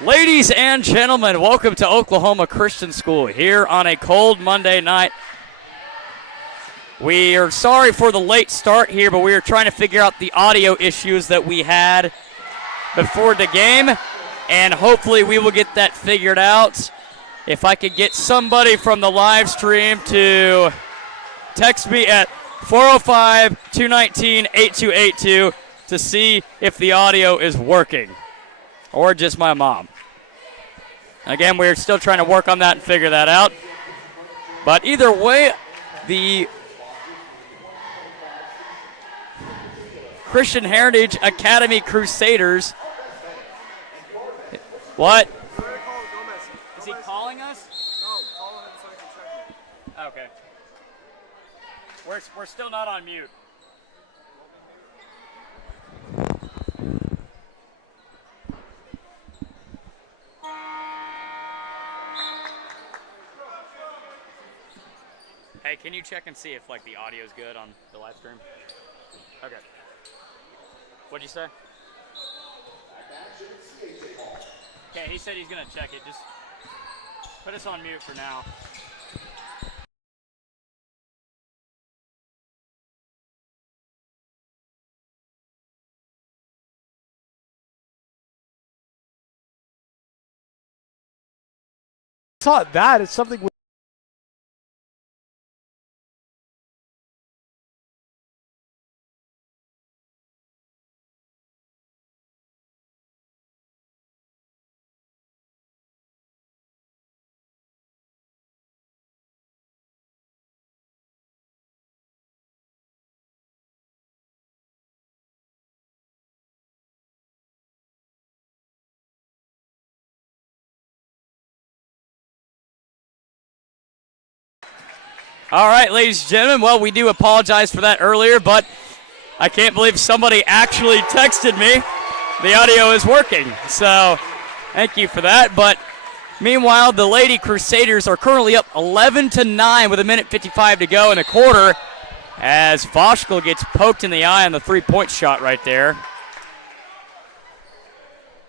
Ladies and gentlemen, welcome to Oklahoma Christian School here on a cold Monday night. We are sorry for the late start here, but we are trying to figure out the audio issues that we had before the game, and hopefully we will get that figured out. If I could get somebody from the live stream to text me at 405-219-8282 to see if the audio is working, or just my mom. Again, we're still trying to work on that and figure that out. But either way, the Christian Heritage Academy Crusaders. What? Is he calling us? No, call him so I can check it. Okay. We're still not on mute. Hey, can you check and see if like the audio's good on the live stream? Okay. What'd you say? Okay, he said he's gonna check it. Just put us on mute for now. It's not that. It's something. All right, ladies and gentlemen, well, we do apologize for that earlier, but I can't believe somebody actually texted me. The audio is working, so thank you for that. But meanwhile, the Lady Crusaders are currently up 11-9 with 1:55 to go in the quarter as Voshkel gets poked in the eye on the three-point shot right there.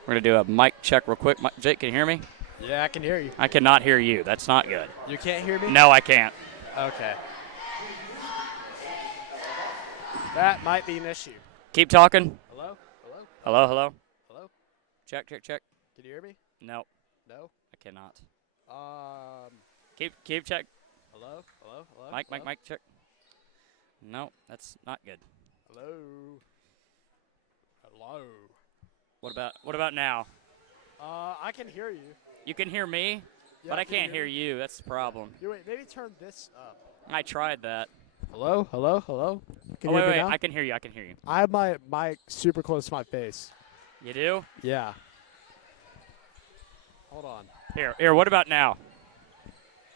We're going to do a mic check real quick. Jake, can you hear me? Yeah, I can hear you. I cannot hear you. That's not good. You can't hear me? No, I can't. Okay. That might be an issue. Keep talking. Hello? Hello? Hello, hello. Hello? Check, check, check. Can you hear me? No, No? I cannot. Um. Keep check. Hello? Hello? Hello? Mike, Hello? check. No, that's not good. Hello? Hello? What about now? I can hear you. You can hear me, Yeah, but I can you can't hear you. That's the problem. You wait, maybe turn this up. I tried that. Hello? Hello? Hello? Can Oh, you hear wait, me wait. now? I can hear you. I can hear you. I have my mic super close to my face. You do? Yeah. Hold on. Here. What about now?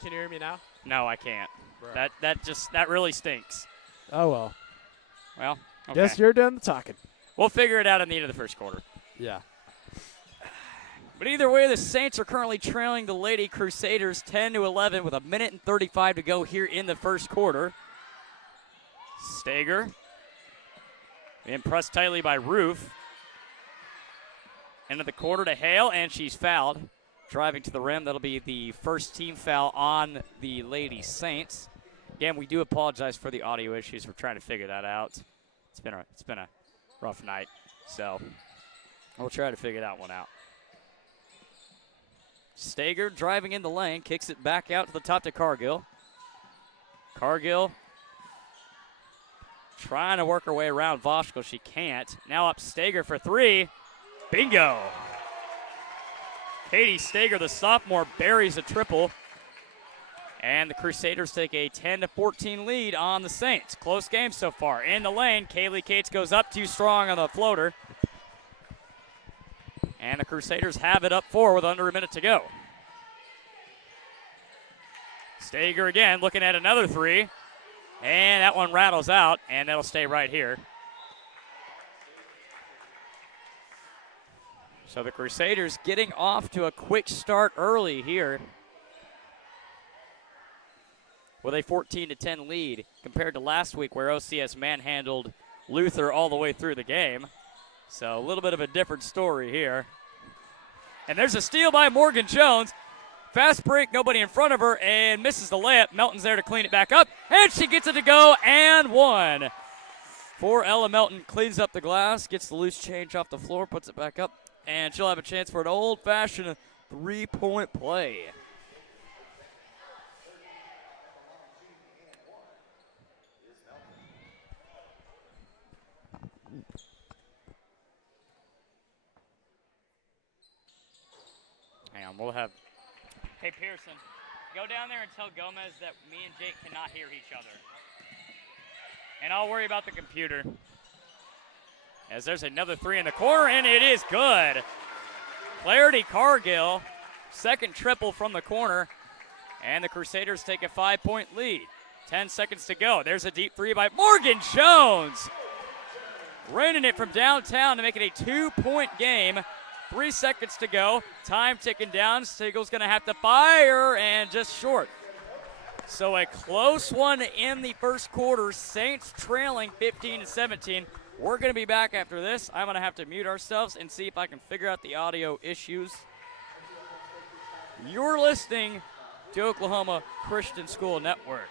Can you hear me now? No, I can't. Bro. That really stinks. Oh, well. Well, okay. Guess you're doing the talking. We'll figure it out at the end of the first quarter. Yeah. But either way, the Saints are currently trailing the Lady Crusaders 10-11 with 1:35 to go here in the first quarter. Stager being pressed tightly by Roof. End of the quarter to Hale, and she's fouled. Driving to the rim, that'll be the first team foul on the Lady Saints. Again, we do apologize for the audio issues. We're trying to figure that out. It's been a rough night, so we'll try to figure that one out. Stager driving in the lane, kicks it back out to the top to Cargill. Cargill trying to work her way around Voshkel. She can't. Now up Stager for three. Bingo. Katie Stager, the sophomore, buries a triple. And the Crusaders take a 10-14 lead on the Saints. Close game so far. In the lane, Kaylee Cates goes up too strong on the floater. And the Crusaders have it up 4 with under a minute to go. Stager again looking at another three. And that one rattles out, and that'll stay right here. So the Crusaders getting off to a quick start early here with a 14-10 lead compared to last week where OCS manhandled Luther all the way through the game. So a little bit of a different story here. And there's a steal by Morgan Jones. Fast break, nobody in front of her, and misses the layup. Melton's there to clean it back up, and she gets it to go, and one. For Ella Melton, cleans up the glass, gets the loose change off the floor, puts it back up, and she'll have a chance for an old-fashioned three-point play. Hang on, we'll have. Hey, Pearson, go down there and tell Gomez that me and Jake cannot hear each other. And I'll worry about the computer. As there's another three in the corner, and it is good. Clarity Cargill, second triple from the corner, and the Crusaders take a 5-point lead. 10 seconds to go. There's a deep three by Morgan Jones. Raining it from downtown to make it a 2-point game. 3 seconds to go. Time ticking down. Siegel's going to have to fire, and just short. So a close one in the first quarter. Saints trailing 15-17. We're going to be back after this. I'm going to have to mute ourselves and see if I can figure out the audio issues. You're listening to Oklahoma Christian School Network.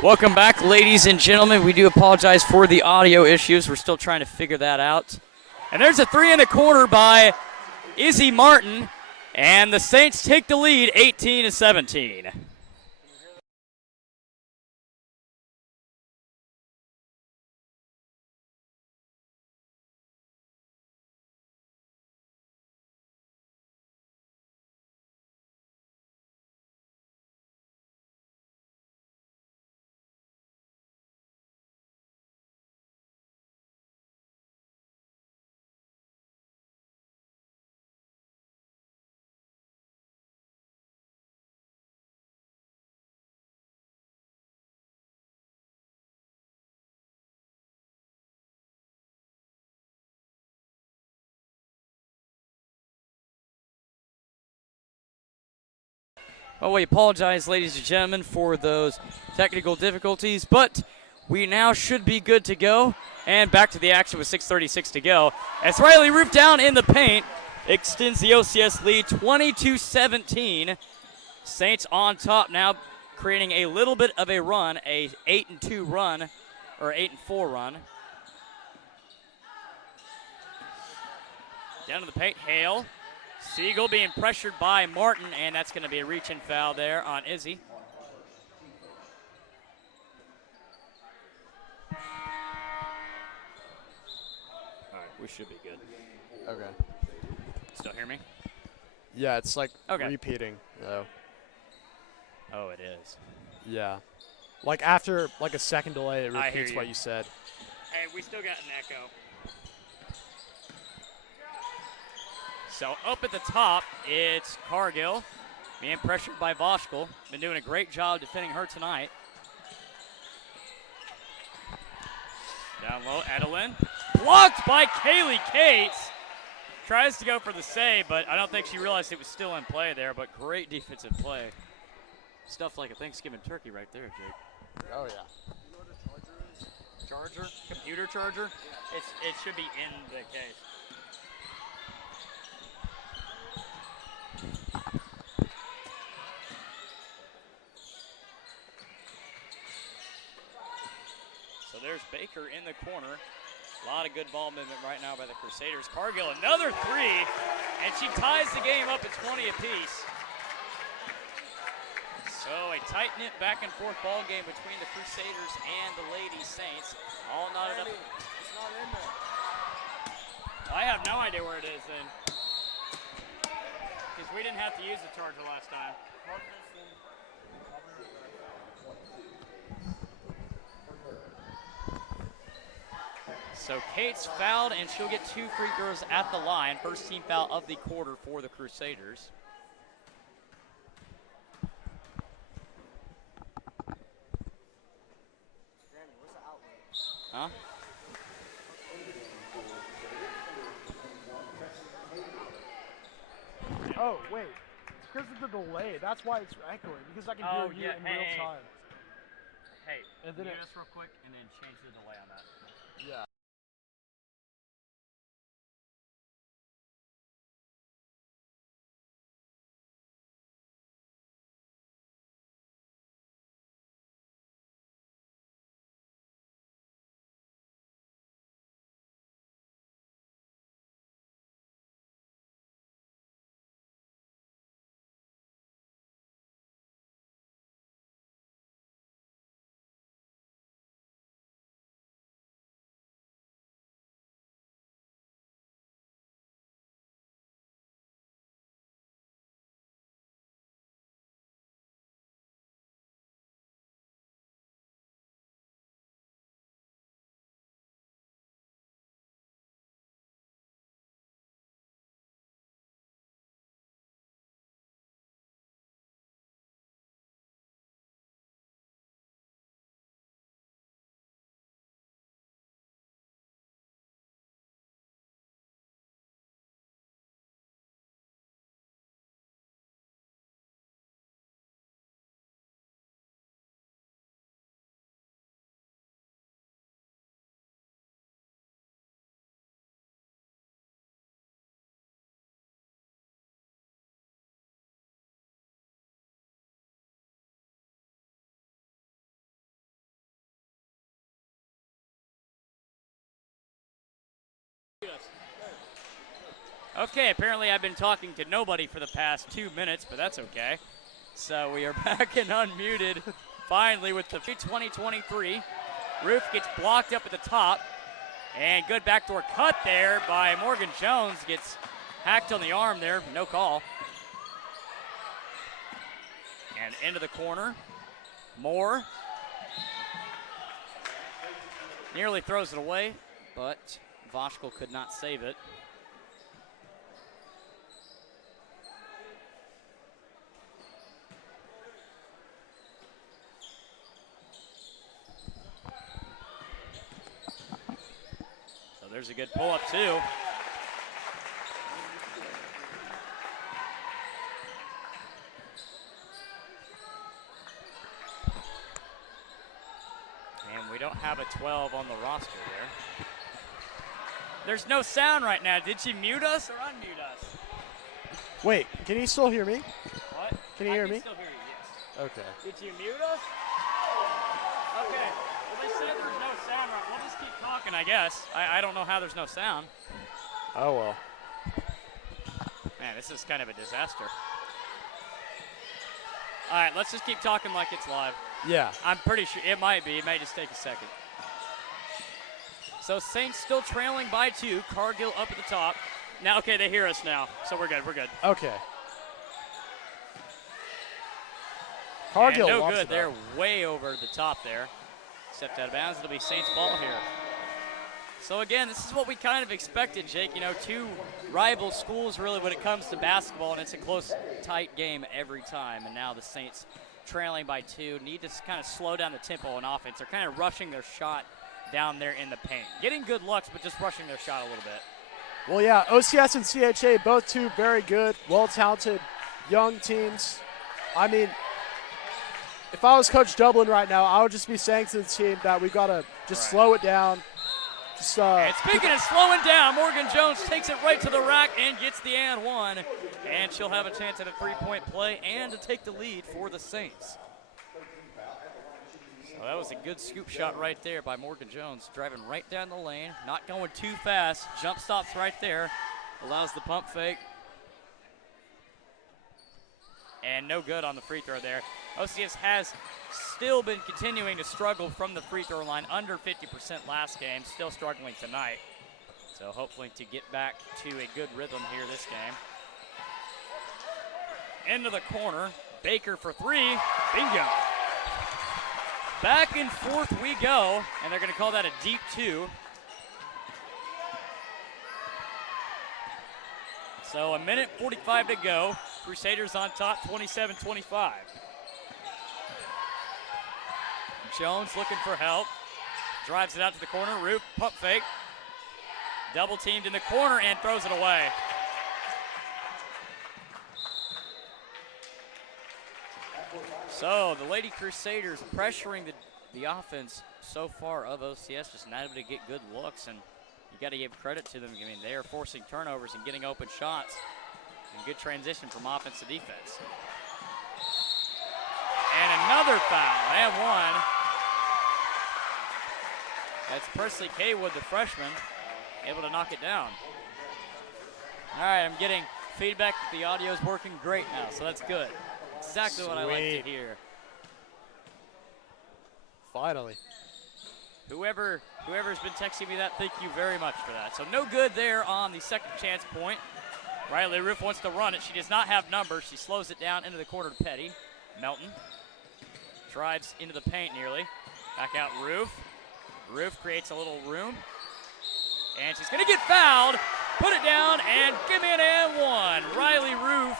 Welcome back, ladies and gentlemen. We do apologize for the audio issues. We're still trying to figure that out. And there's a three in the corner by Izzy Martin, and the Saints take the lead 18-17. Well, we apologize, ladies and gentlemen, for those technical difficulties, but we now should be good to go. And back to the action with 6:36 to go. As Riley Roof down in the paint extends the OCS lead 22-17. Saints on top now, creating a little bit of a run, a 8-2 run, or 8-4 run. Down to the paint, Hale. Siegel being pressured by Martin, and that's going to be a reach-in foul there on Izzy. All right, we should be good. Okay. still hear me? Yeah, it's like Okay. repeating, though. Oh, it is. Yeah. Like after like a second delay, it I hear repeats what you. you said. Hey, we still got an echo. So up at the top, it's Cargill being pressured by Voshkel. Been doing a great job defending her tonight. Down low, Adeline. Blocked by Kaylee Cates. Tries to go for the save, but I don't think she realized it was still in play there, but great defensive play. Stuff like a Thanksgiving turkey right there, Jake. Oh, yeah. You know what a charger is? Charger? Computer charger? Yeah. It should be in the case. So there's Baker in the corner. A lot of good ball movement right now by the Crusaders. Cargill, another three, and she ties the game up at 20 apiece. So a tight-knit back-and-forth ball game between the Crusaders and the Lady Saints. All knotted up. It's not in there. I have no idea where it is then. Because we didn't have to use the charger last time. Plug this in. I'll be right back. So Kate's fouled, and she'll get 2 free throws at the line. First team foul of the quarter for the Crusaders. Huh? Oh, wait. It's because of the delay. That's why it's echoing, because I can hear you in real time. Hey, And then mute it- us real quick and then change the delay on that. Yeah. Okay, apparently I've been talking to nobody for the past 2 minutes, but that's okay. So we are back and unmuted finally with the 2023. Roof gets blocked up at the top, and good backdoor cut there by Morgan Jones. Gets hacked on the arm there, no call. And into the corner, Moore. Nearly throws it away, but Voshkel could not save it. So there's a good pull-up too. And we don't have a 12 on the roster there. There's no sound right now. Did she mute us or unmute us? Wait, can you still hear me? What? Can you hear me? I can still hear you, yes. Okay. Did you mute us? Okay. Well, they said there's no sound right. We'll just keep talking, I guess. I don't know how there's no sound. Oh, well. Man, this is kind of a disaster. All right, let's just keep talking like it's live. Yeah. I'm pretty sure it might be. It may just take a second. So Saints still trailing by 2. Cargill up at the top. Now, okay, they hear us now, so we're good. We're good. Okay. And Cargill no wants good. it They're up. way over the top there. Stepped out of bounds. It'll be Saints ball here. So again, this is what we kind of expected, Jake. You know, two rival schools really when it comes to basketball, and it's a close, tight game every time. And now the Saints trailing by 2 need to kind of slow down the tempo on offense. They're kind of rushing their shot down there in the paint. Getting good looks, but just rushing their shot a little bit. Well, yeah, OCS and CHA, both two very good, well-talented young teams. I mean, if I was Coach Dublin right now, I would just be saying to the team that we've got to just slow it down. Just, and speaking of slowing down, Morgan Jones takes it right to the rack and gets the and one. And she'll have a chance at a three-point play and to take the lead for the Saints. So that was a good scoop shot right there by Morgan Jones, driving right down the lane, not going too fast. Jump stops right there, allows the pump fake. And no good on the free throw there. OCS has still been continuing to struggle from the free throw line, under 50% last game, still struggling tonight. So hopefully to get back to a good rhythm here this game. Into the corner, Baker for 3, bingo. Back and forth we go, and they're going to call that a deep 2. So a minute 45 to go. Crusaders on top, 27-25. Jones looking for help. Drives it out to the corner. Roof, pump fake. Double teamed in the corner and throws it away. So the Lady Crusaders pressuring the offense so far of OCS, just not able to get good looks, and you got to give credit to them. I mean, they are forcing turnovers and getting open shots, and good transition from offense to defense. And another foul, and one. That's Presley Kaywood, the freshman, able to knock it down. All right, I'm getting feedback that the audio is working great now, so that's good. Exactly what I like to hear. Finally. Whoever's been texting me that, thank you very much for that. So no good there on the second chance point. Riley Roof wants to run it. She does not have numbers. She slows it down into the corner to Petty. Melton drives into the paint nearly. Back out Roof. Roof creates a little room. And she's going to get fouled. Put it down and give me an and one. Riley Roof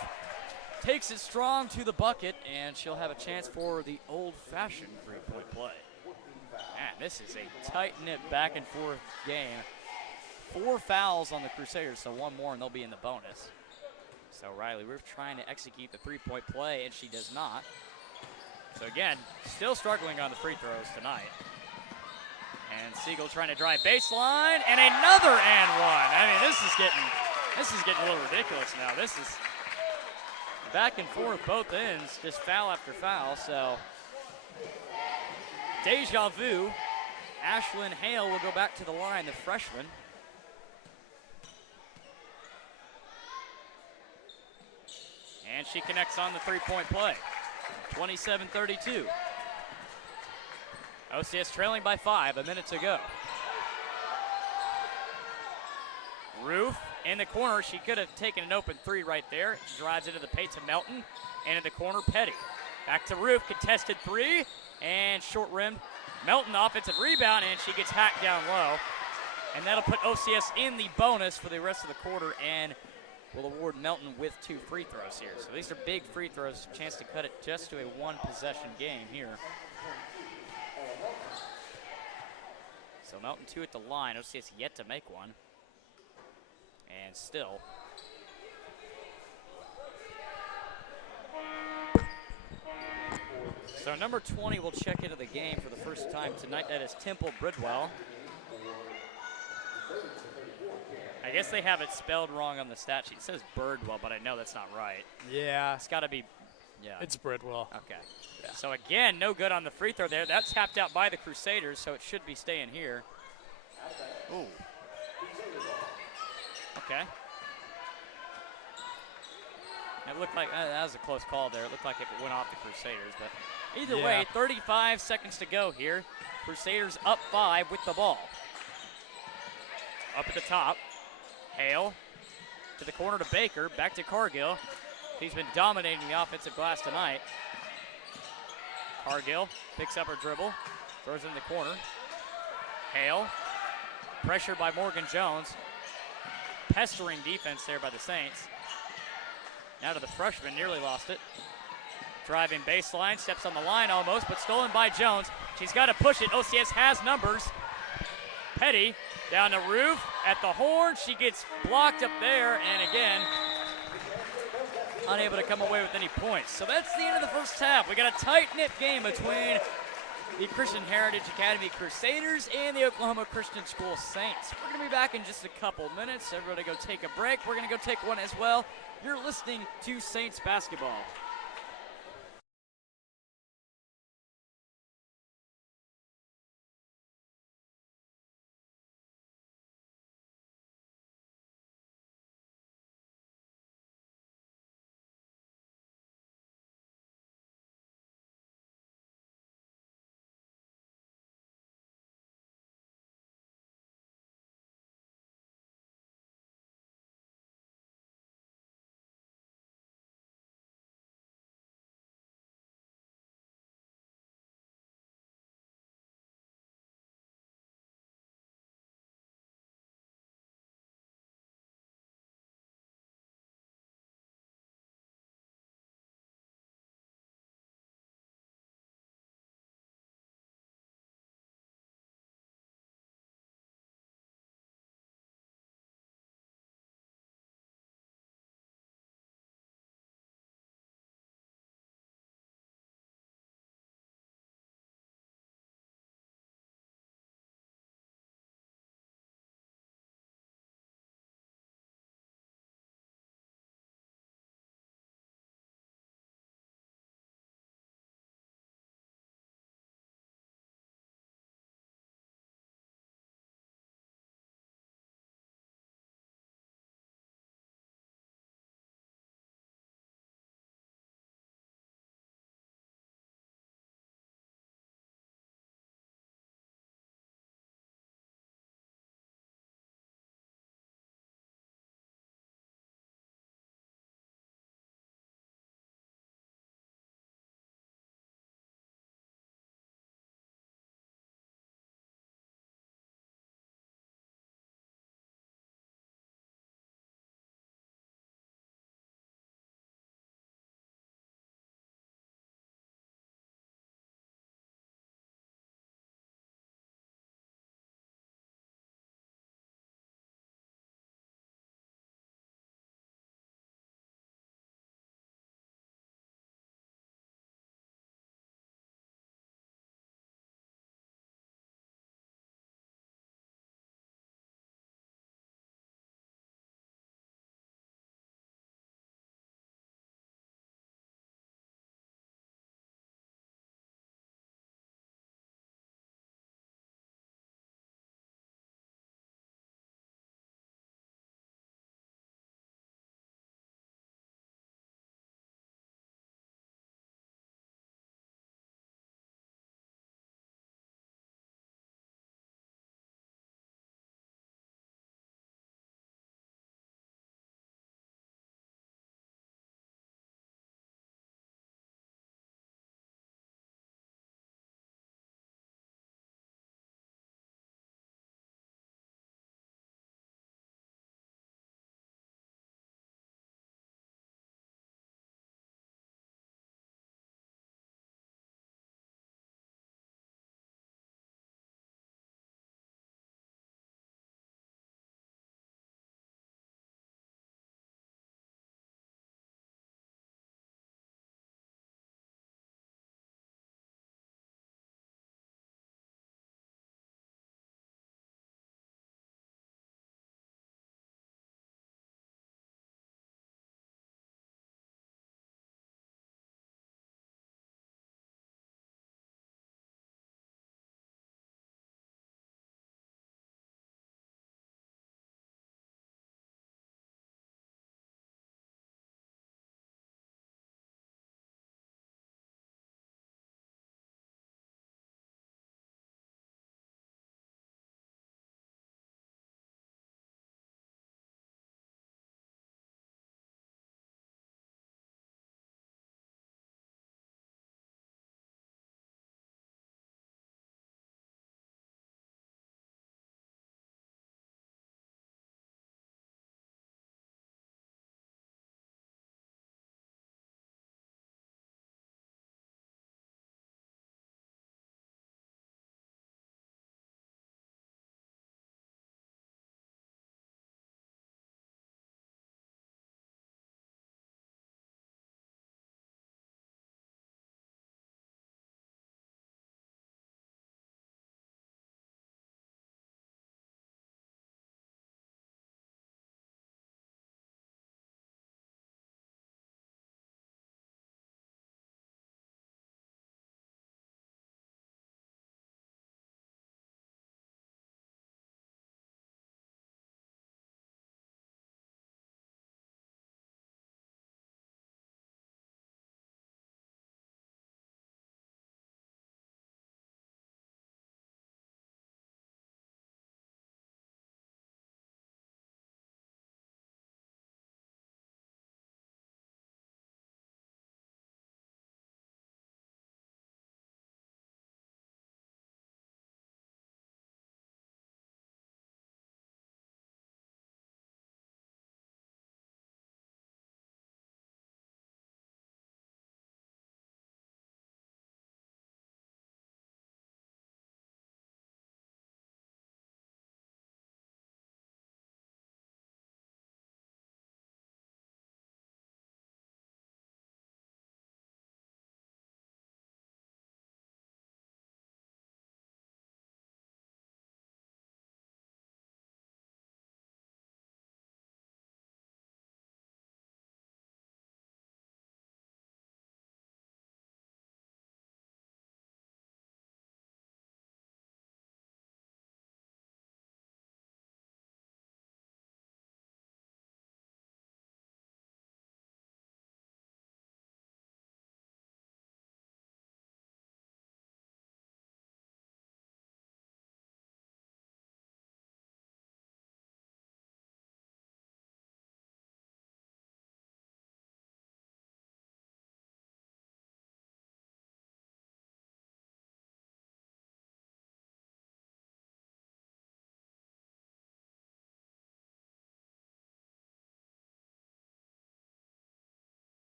takes it strong to the bucket, and she'll have a chance for the old-fashioned three-point play. Man, this is a tight-knit back-and-forth game. 4 fouls on the Crusaders, so 1 more and they'll be in the bonus. So Riley Roof trying to execute the three-point play, and she does not. So again, still struggling on the free throws tonight. And Siegel trying to drive baseline, and another and one. I mean, this is getting a little ridiculous now. This is back and forth both ends, just foul after foul. So deja vu. Ashlyn Hale will go back to the line, the freshman. And she connects on the three-point play. 27-32. OCS trailing by 5, a minute to go. Roof in the corner. She could have taken an open 3 right there. Drives into the paint to Melton. And in the corner, Petty. Back to Roof, contested 3. And short rimmed. Melton offensive rebound, and she gets hacked down low. And that'll put OCS in the bonus for the rest of the quarter, and will award Melton with 2 free throws here. So these are big free throws, chance to cut it just to a 1-possession game here. So Melton 2 at the line. OCS yet to make one. And still. So number 20 will check into the game for the first time tonight. That is Temple Bridwell. I guess they have it spelled wrong on the stat sheet. It says Birdwell, but I know that's not right. Yeah. It's got to be, yeah. It's Bridwell. Okay. Yeah. So again, no good on the free throw there. That's tapped out by the Crusaders, so it should be staying here. Ooh. Okay. It looked like, that was a close call there. It looked like it went off the Crusaders, but either way, 35 seconds to go here. Crusaders up 5 with the ball. Up at the top, Hale To the corner to Baker, back to Cargill. He's been dominating the offensive glass tonight. Cargill picks up her dribble, throws it in the corner. Hale, pressured by Morgan Jones. Pestering defense there by the Saints. Now to the freshman, nearly lost it. Driving baseline, steps on the line almost, but stolen by Jones. She's got to push it. OCS has numbers. Petty down the roof at the horn. She gets blocked up there, and again, unable to come away with any points. So that's the end of the first half. We got a tight-knit game between the Christian Heritage Academy Crusaders and the Oklahoma Christian School Saints. We're going to be back in just a couple minutes. Everybody go take a break. We're going to go take one as well. You're listening to Saints basketball.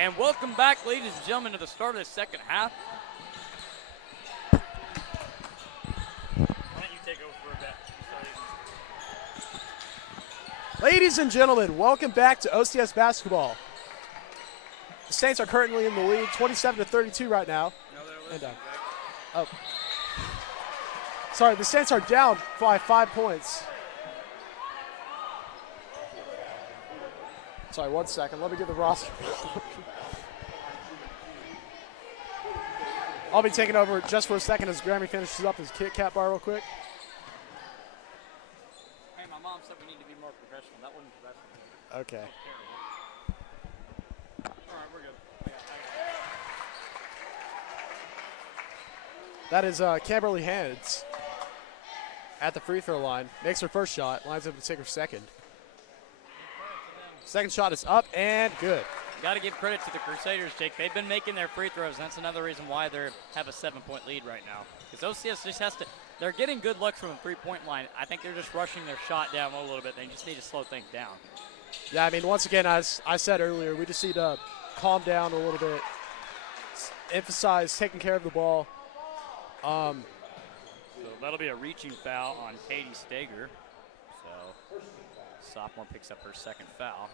And welcome back, ladies and gentlemen, to the start of the second half. Why don't you take over for a bit? Ladies and gentlemen, welcome back to OCS basketball. The Saints are currently in the lead, 27-32 right now. And down. Oh. Sorry, the Saints are down by 5 points. Sorry, 1 second. Let me get the roster. I'll be taking over just for a second as Grammy finishes up his Kit Kat bar real quick. Hey, my mom said we need to be more professional. That wasn't professional. Okay. All right, we're good. That is Camberly Hands at the free throw line. Makes her first shot, lines up to take her second. Second shot is up and good. Got to give credit to the Crusaders, Jake. They've been making their free throws, and that's another reason why they have a 7-point lead right now. Because OCS just has to – they're getting good looks from the three-point line. I think they're just rushing their shot down a little bit. They just need to slow things down. Yeah, I mean, once again, as I said earlier, we just need to calm down a little bit, emphasize taking care of the ball. So that'll be a reaching foul on Katie Stager. So sophomore picks up her second foul.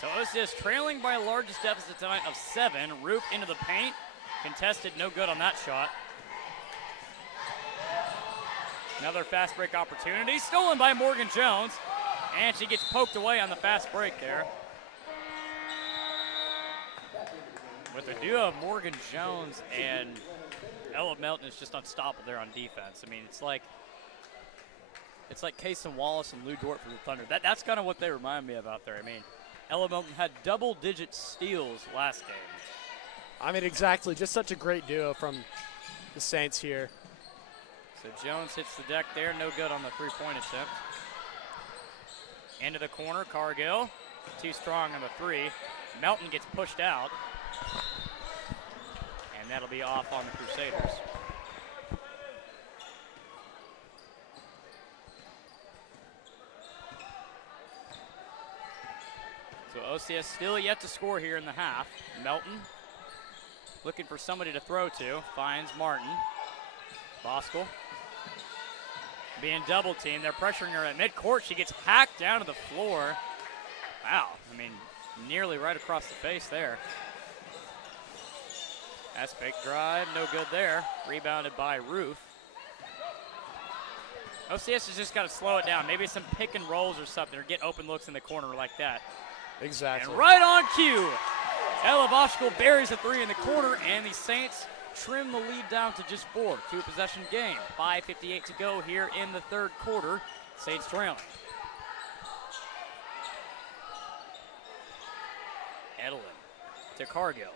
So OCS trailing by a largest deficit tonight of 7. Roof into the paint. Contested, no good on that shot. Another fast break opportunity. Stolen by Morgan Jones. And she gets poked away on the fast break there. But the duo of Morgan Jones and Ella Melton is just unstoppable there on defense. I mean, it's like Kason Wallace and Lou Dort for the Thunder. That's kind of what they remind me of out there. I mean, Ella Melton had double-digit steals last game. I mean, exactly. Just such a great duo from the Saints here. So Jones hits the deck there. No good on the three-point attempt. Into the corner, Cargill. Too strong on the three. Melton gets pushed out. And that'll be off on the Crusaders. So OCS still yet to score here in the half. Melton looking for somebody to throw to. Finds Martin. Boskel being double teamed. They're pressuring her at midcourt. She gets hacked down to the floor. Wow, I mean, nearly right across the face there. That's fake drive, no good there. Rebounded by Roof. OCS has just got to slow it down. Maybe some pick and rolls or something, or get open looks in the corner like that. Exactly. And right on cue, Ella Boschkel buries a three in the corner, and the Saints trim the lead down to just 4. 2-possession game. 5:58 to go here in the third quarter. Saints trailing. Edelin to Cargill.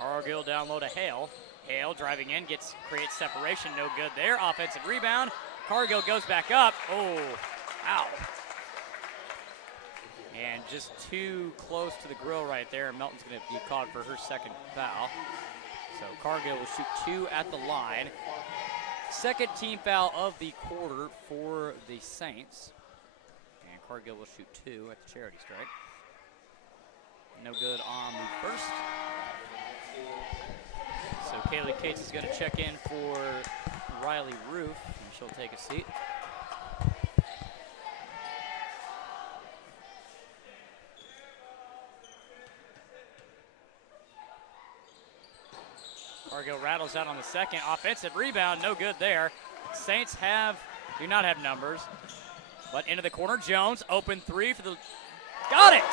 Cargill down low to Hale. Hale driving in, creates separation, no good there. Offensive rebound. Cargill goes back up. Oh, ow. And just too close to the grill right there. Melton's going to be caught for her second foul. So Cargill will shoot 2 at the line. Second team foul of the quarter for the Saints. And Cargill will shoot 2 at the charity strike. No good on the first. So Kaylee Cates is going to check in for Riley Roof, and she'll take a seat. Cargill rattles out on the second. Offensive rebound, no good there. Saints do not have numbers. But into the corner, Jones, open three for the, got it!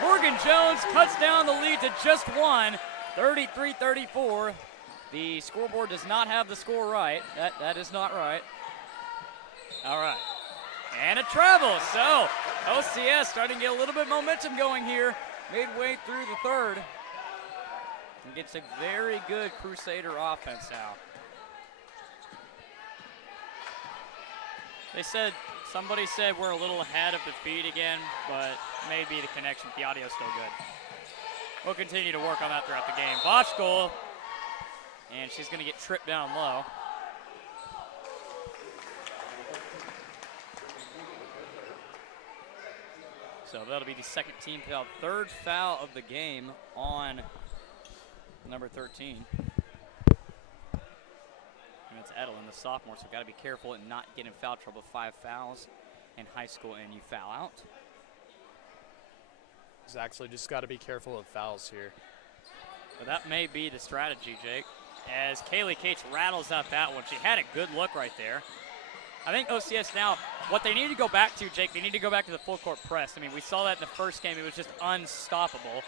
Morgan Jones cuts down the lead to just 1, 33-34. The scoreboard does not have the score right. That is not right. All right. And it travels. So OCS starting to get a little bit of momentum going here midway through the third. And gets a very good Crusader offense now. Somebody said we're a little ahead of the feed again, but maybe the connection, the audio's still good. We'll continue to work on that throughout the game. Boschkel, and she's going to get tripped down low. So that'll be the second team foul, third foul of the game on number 13. And it's Edelin, the sophomore, so got to be careful and not get in foul trouble. 5 fouls in high school and you foul out. Exactly, just got to be careful of fouls here. But that may be the strategy, Jake, as Kaylee Cates rattles out that one. She had a good look right there. I think OCS now, what they need to go back to, Jake, they need to go back to the full court press. I mean, we saw that in the first game. It was just unstoppable.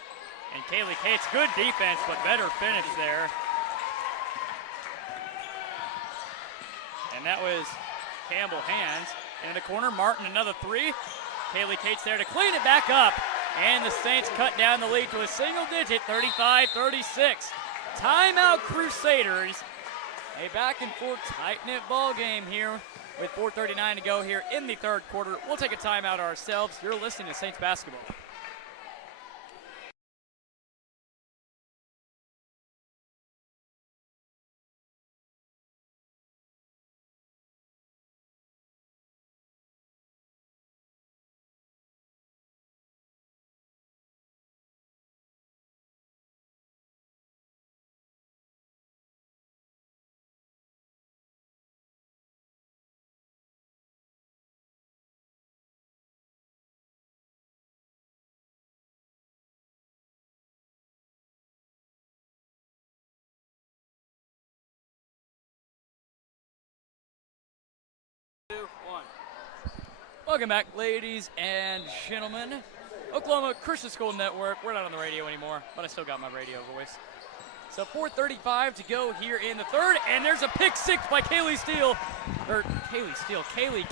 And Kaylee Cates, good defense, but better finish there. And that was Campbell Hands. In the corner, Martin, another 3. Kaylee Cates there to clean it back up. And the Saints cut down the lead to a single digit, 35-36. Timeout Crusaders. A back and forth tight-knit ball game here with 4:39 to go here in the third quarter. We'll take a timeout ourselves. You're listening to Saints basketball. Welcome back, ladies and gentlemen. Oklahoma Christian School Network. We're not on the radio anymore, but I still got my radio voice. So 4:35 to go here in the third, and there's a pick 6 by Kaylee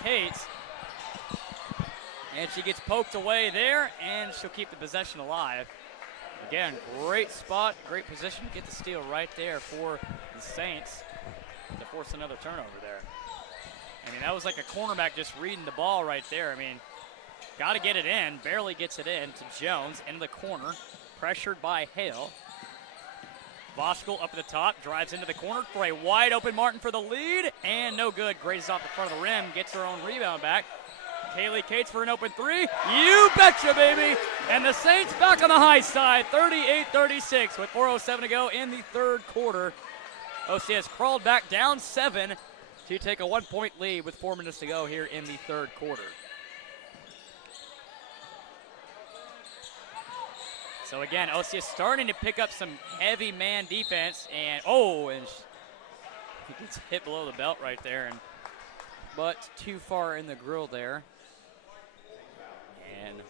Cates. And she gets poked away there, and she'll keep the possession alive. Again, great spot, great position. Get the steal right there for the Saints to force another turnover there. I mean, that was like a cornerback just reading the ball right there. I mean, got to get it in. Barely gets it in to Jones into the corner. Pressured by Hale. Voskuhl up at the top, drives into the corner for a wide open Martin for the lead. And no good. Grazes off the front of the rim, gets her own rebound back. Kaylee Cates for an open 3. You betcha, baby. And the Saints back on the high side, 38-36 with 4:07 to go in the third quarter. OCS crawled back down 7 to take a 1-point lead with 4 minutes to go here in the third quarter. So again, OCS starting to pick up some heavy man defense, and he gets hit below the belt right there, but too far in the grill there. And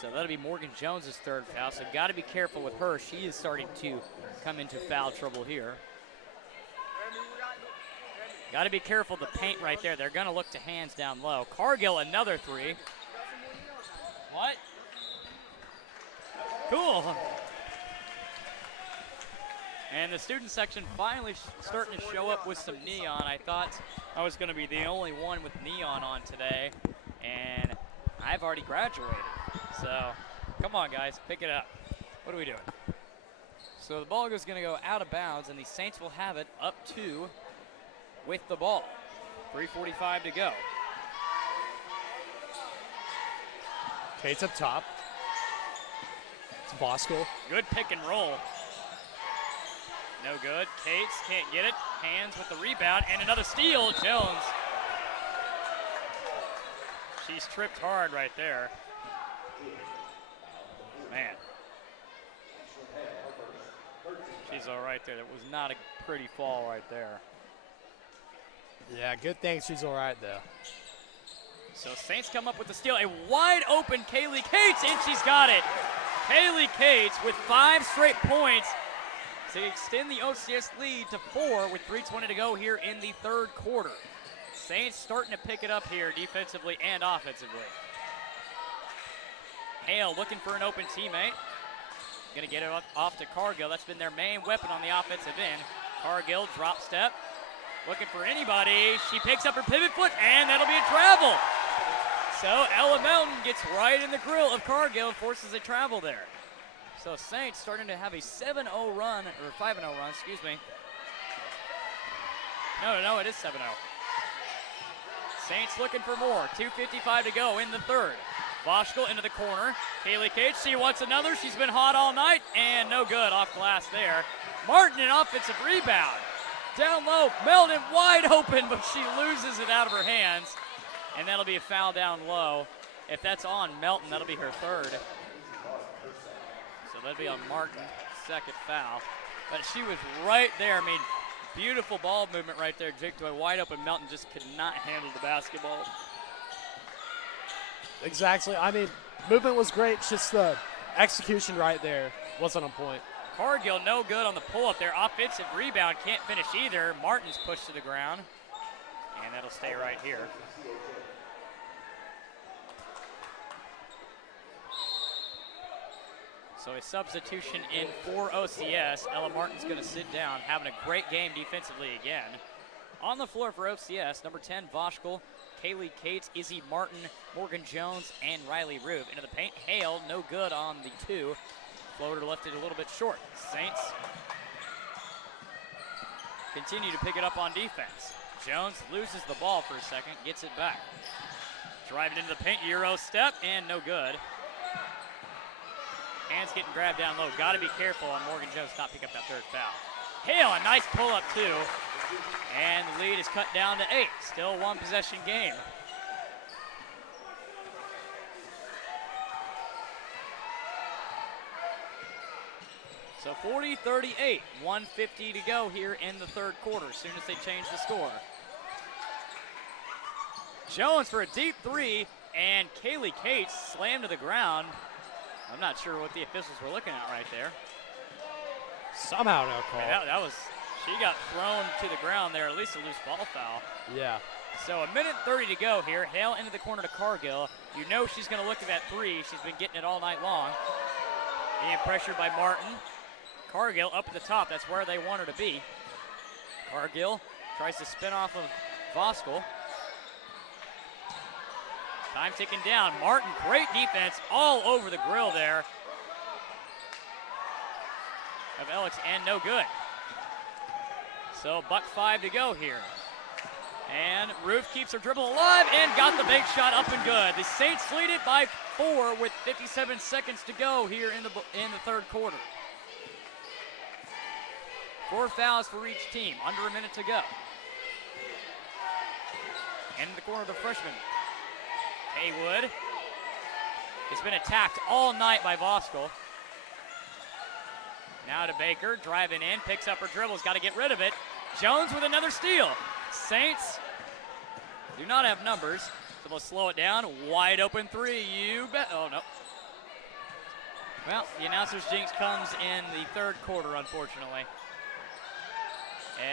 so that'll be Morgan Jones' third foul, so got to be careful with her. She is starting to come into foul trouble here. Got to be careful of the paint right there. They're going to look to Hands down low. Cargill, another 3. What? Cool. And the student section finally starting to show up with some neon. I thought I was going to be the only one with neon on today, and I've already graduated. So come on, guys, pick it up. What are we doing? So the ball is going to go out of bounds, and the Saints will have it up 2 with the ball. 3:45 to go. Cates up top. It's Voskuhl. Good pick and roll. No good. Cates can't get it. Hands with the rebound and another steal. Jones. She's tripped hard right there. Man. She's all right there. That was not a pretty fall right there. Yeah, good thing she's all right, though. So Saints come up with the steal. A wide open Kaylee Cates, and she's got it. Kaylee Cates with 5 straight points to extend the OCS lead to 4 with 3:20 to go here in the third quarter. Saints starting to pick it up here defensively and offensively. Hale looking for an open teammate. Gonna get it off to Cargill. That's been their main weapon on the offensive end. Cargill drop step. Looking for anybody. She picks up her pivot foot, and that'll be a travel. So Ella Mountain gets right in the grill of Cargill and forces a travel there. So Saints starting to have a 7-0 run, or 5-0 run, excuse me. No, it is 7-0. Saints looking for more. 2:55 to go in the third. Voshkel into the corner. Kaylee Cates, she wants another. She's been hot all night, and no good off glass there. Martin, an offensive rebound. Down low, Melton wide open, but she loses it out of her hands, and that'll be a foul down low. If that's on Melton, that'll be her third. So that'll be on Martin, second foul. But she was right there. I mean, beautiful ball movement right there. Jake Doy wide open. Melton just could not handle the basketball. Exactly. I mean, movement was great. It's just the execution right there wasn't on point. Cargill no good on the pull-up there. Offensive rebound, can't finish either. Martin's pushed to the ground, and that'll stay right here. So a substitution in for OCS. Ella Martin's going to sit down, having a great game defensively again. On the floor for OCS, number 10, Voshkel, Kaylee Cates, Izzy Martin, Morgan Jones, and Riley Rube. Into the paint, Hale, no good on the two. Floater left it a little bit short. Saints continue to pick it up on defense. Jones loses the ball for a second, gets it back. Driving into the paint, Euro step, and no good. Hands getting grabbed down low. Got to be careful on Morgan Jones not pick up that third foul. Hale, a nice pull-up too. And the lead is cut down to 8. Still one possession game. So 40-38, 1:50 to go here in the third quarter, as soon as they change the score. Jones for a deep three, and Kaylee Cates slammed to the ground. I'm not sure what the officials were looking at right there. Somehow no call. That was, she got thrown to the ground there, at least a loose ball foul. Yeah. So 1:30 to go here. Hale into the corner to Cargill. You know she's going to look at that three. She's been getting it all night long. Being pressured by Martin. Cargill up at the top. That's where they want her to be. Cargill tries to spin off of Voskell. Time ticking down. Martin, great defense all over the grill there of Alex, and no good. So $1:05 to go here. And Roof keeps her dribble alive and got the big shot up and good. The Saints lead it by 4 with 57 seconds to go here in the third quarter. 4 fouls for each team, under a minute to go. And in the corner, the freshman, Haywood, has been attacked all night by Voskell. Now to Baker, driving in, picks up her dribbles, got to get rid of it. Jones with another steal. Saints do not have numbers, so they'll slow it down. Wide open three, you bet. Oh, no. Well, the announcer's jinx comes in the third quarter, unfortunately.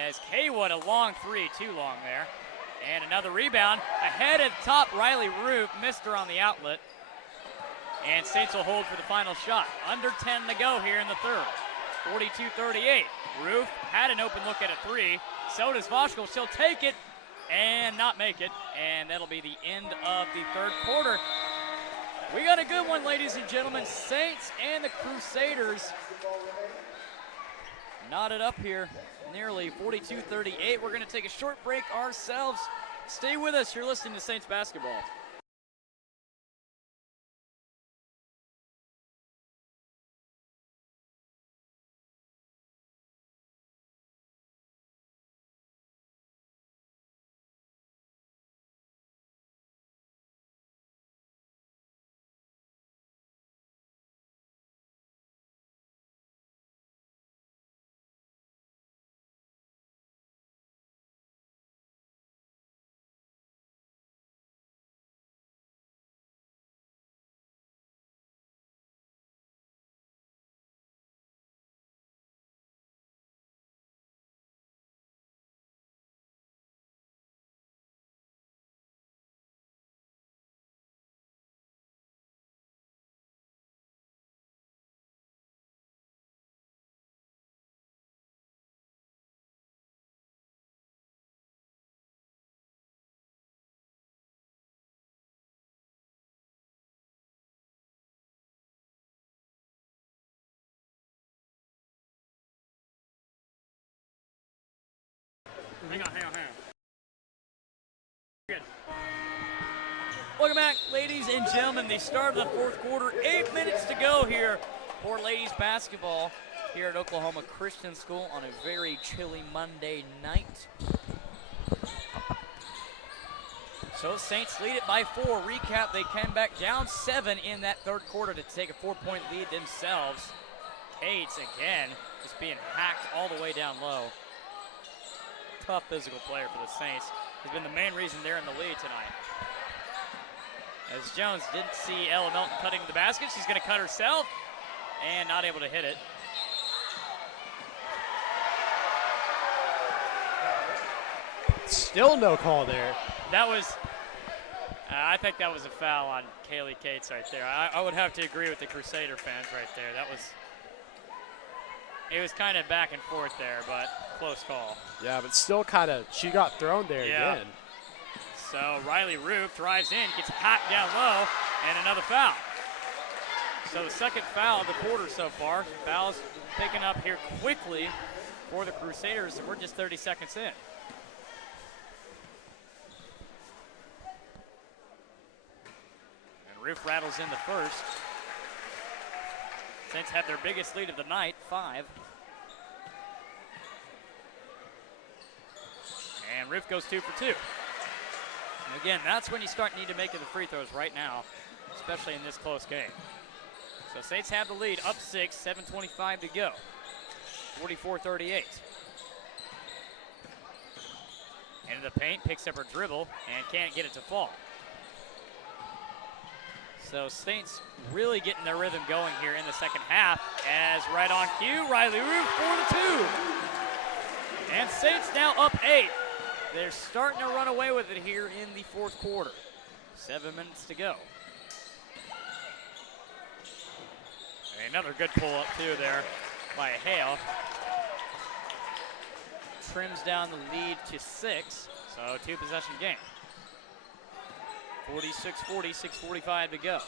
As Haywood, a long three, too long there. And another rebound. Ahead at the top, Riley Roof missed her on the outlet. And Saints will hold for the final shot. Under 10 to go here in the third. 42-38. Roof had an open look at a three. So does Voskell. She'll take it and not make it. And that'll be the end of the third quarter. We got a good one, ladies and gentlemen. Saints and the Crusaders knotted up here. Nearly 42-38. We're going to take a short break ourselves. Stay with us. You're listening to Saints basketball. Hang on. Good. Welcome back, ladies and gentlemen. The start of the fourth quarter. 8 minutes to go here for ladies basketball here at Oklahoma Christian School on a very chilly Monday night. So Saints lead it by 4. Recap, they came back down 7 in that third quarter to take a 4-point lead themselves. Cates again just being hacked all the way down low. Tough physical player for the Saints. Has been the main reason they're in the lead tonight. As Jones didn't see Ella Melton cutting the basket, she's going to cut herself and not able to hit it. Still no call there. That was, I think that was a foul on Kaylee Cates right there. I would have to agree with the Crusader fans right there. That was, it was kind of back and forth there, but close call. Yeah, but still kind of, she got thrown there again. So Riley Roof drives in, gets hacked down low, and another foul. So the second foul of the quarter so far. Fouls picking up here quickly for the Crusaders, and we're just 30 seconds in. And Roof rattles in the first. Saints have their biggest lead of the night, 5. And Roof goes 2 for 2. And again, that's when you start needing to make the free throws right now, especially in this close game. So Saints have the lead, up 6, 7:25 to go. 44-38. Into the paint, picks up her dribble, and can't get it to fall. So Saints really getting their rhythm going here in the second half, as right on cue, Riley Roof for the 2. And Saints now up 8. They're starting to run away with it here in the fourth quarter. 7 minutes to go. And another good pull-up, too, there by Hale. Trims down the lead to 6, so 2-possession game. 46-40, 6:45 to go.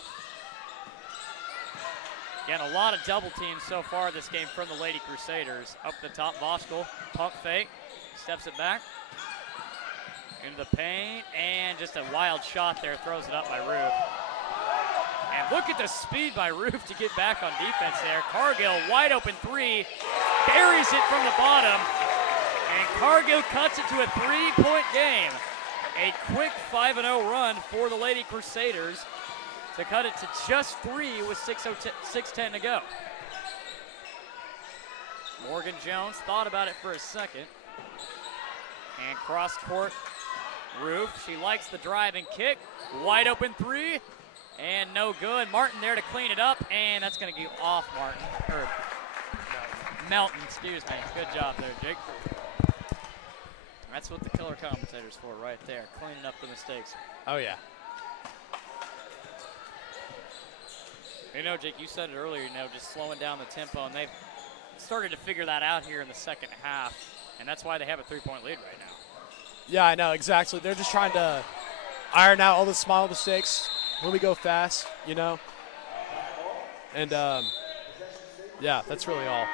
Again, a lot of double teams so far this game from the Lady Crusaders. Up the top, Voskel, pump fake, steps it back. Into the paint, and just a wild shot there, throws it up by Roof. And look at the speed by Roof to get back on defense there. Cargill, wide open 3, buries it from the bottom, and Cargill cuts it to a 3-point game. A quick 5-0 run for the Lady Crusaders to cut it to just 3 with 6:10 to go. Morgan Jones thought about it for a second. And cross court, Roof. She likes the drive and kick. Wide open 3, and no good. Martin there to clean it up, and that's going to go off Martin. Or Melton, excuse me. Good job there, Jake. That's what the color commentator's for right there, cleaning up the mistakes. Oh, yeah. You know, Jake, you said it earlier, just slowing down the tempo, and they've started to figure that out here in the second half, and that's why they have a 3-point lead right now. Yeah, I know, exactly. They're just trying to iron out all the small mistakes when we go fast, And, yeah, that's really all.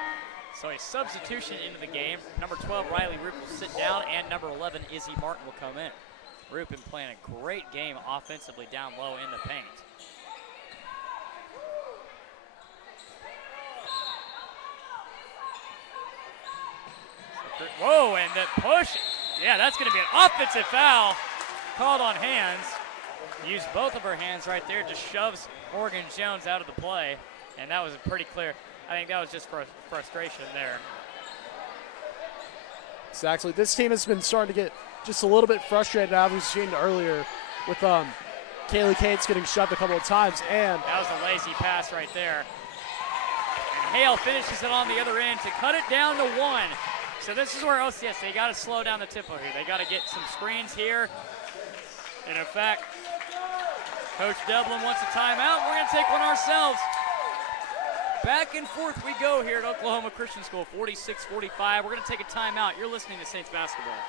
So a substitution into the game. Number 12, Riley Roop, will sit down, and number 11, Izzy Martin, will come in. Roop been playing a great game offensively down low in the paint. Whoa, and the push. Yeah, that's going to be an offensive foul called on hands. Used both of her hands right there, just shoves Morgan Jones out of the play, and that was pretty clear. I think that was just for frustration there. Exactly. This team has been starting to get just a little bit frustrated, as we've seen earlier, with Kaylee Cates getting shoved a couple of times. And that was a lazy pass right there. And Hale finishes it on the other end to cut it down to 1. So this is where OCS, they got to slow down the tempo here. They got to get some screens here. And in fact, Coach Dublin wants a timeout. We're going to take one ourselves. Back and forth we go here at Oklahoma Christian School, 46-45. We're going to take a timeout. You're listening to Saints basketball.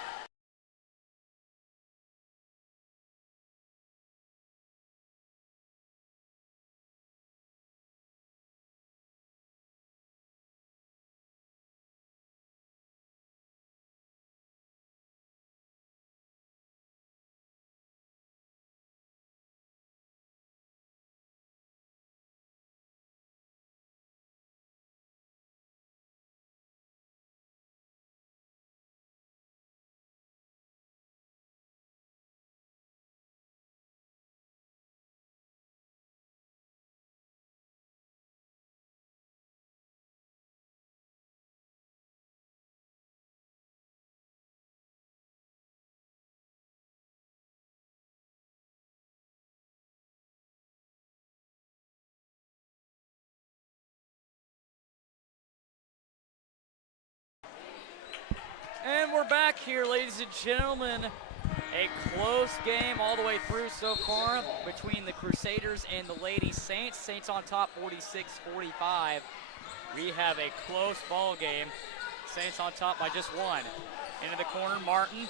And we're back here, ladies and gentlemen. A close game all the way through so far between the Crusaders and the Lady Saints. Saints on top 46-45. We have a close ball game. Saints on top by just one. Into the corner, Martin.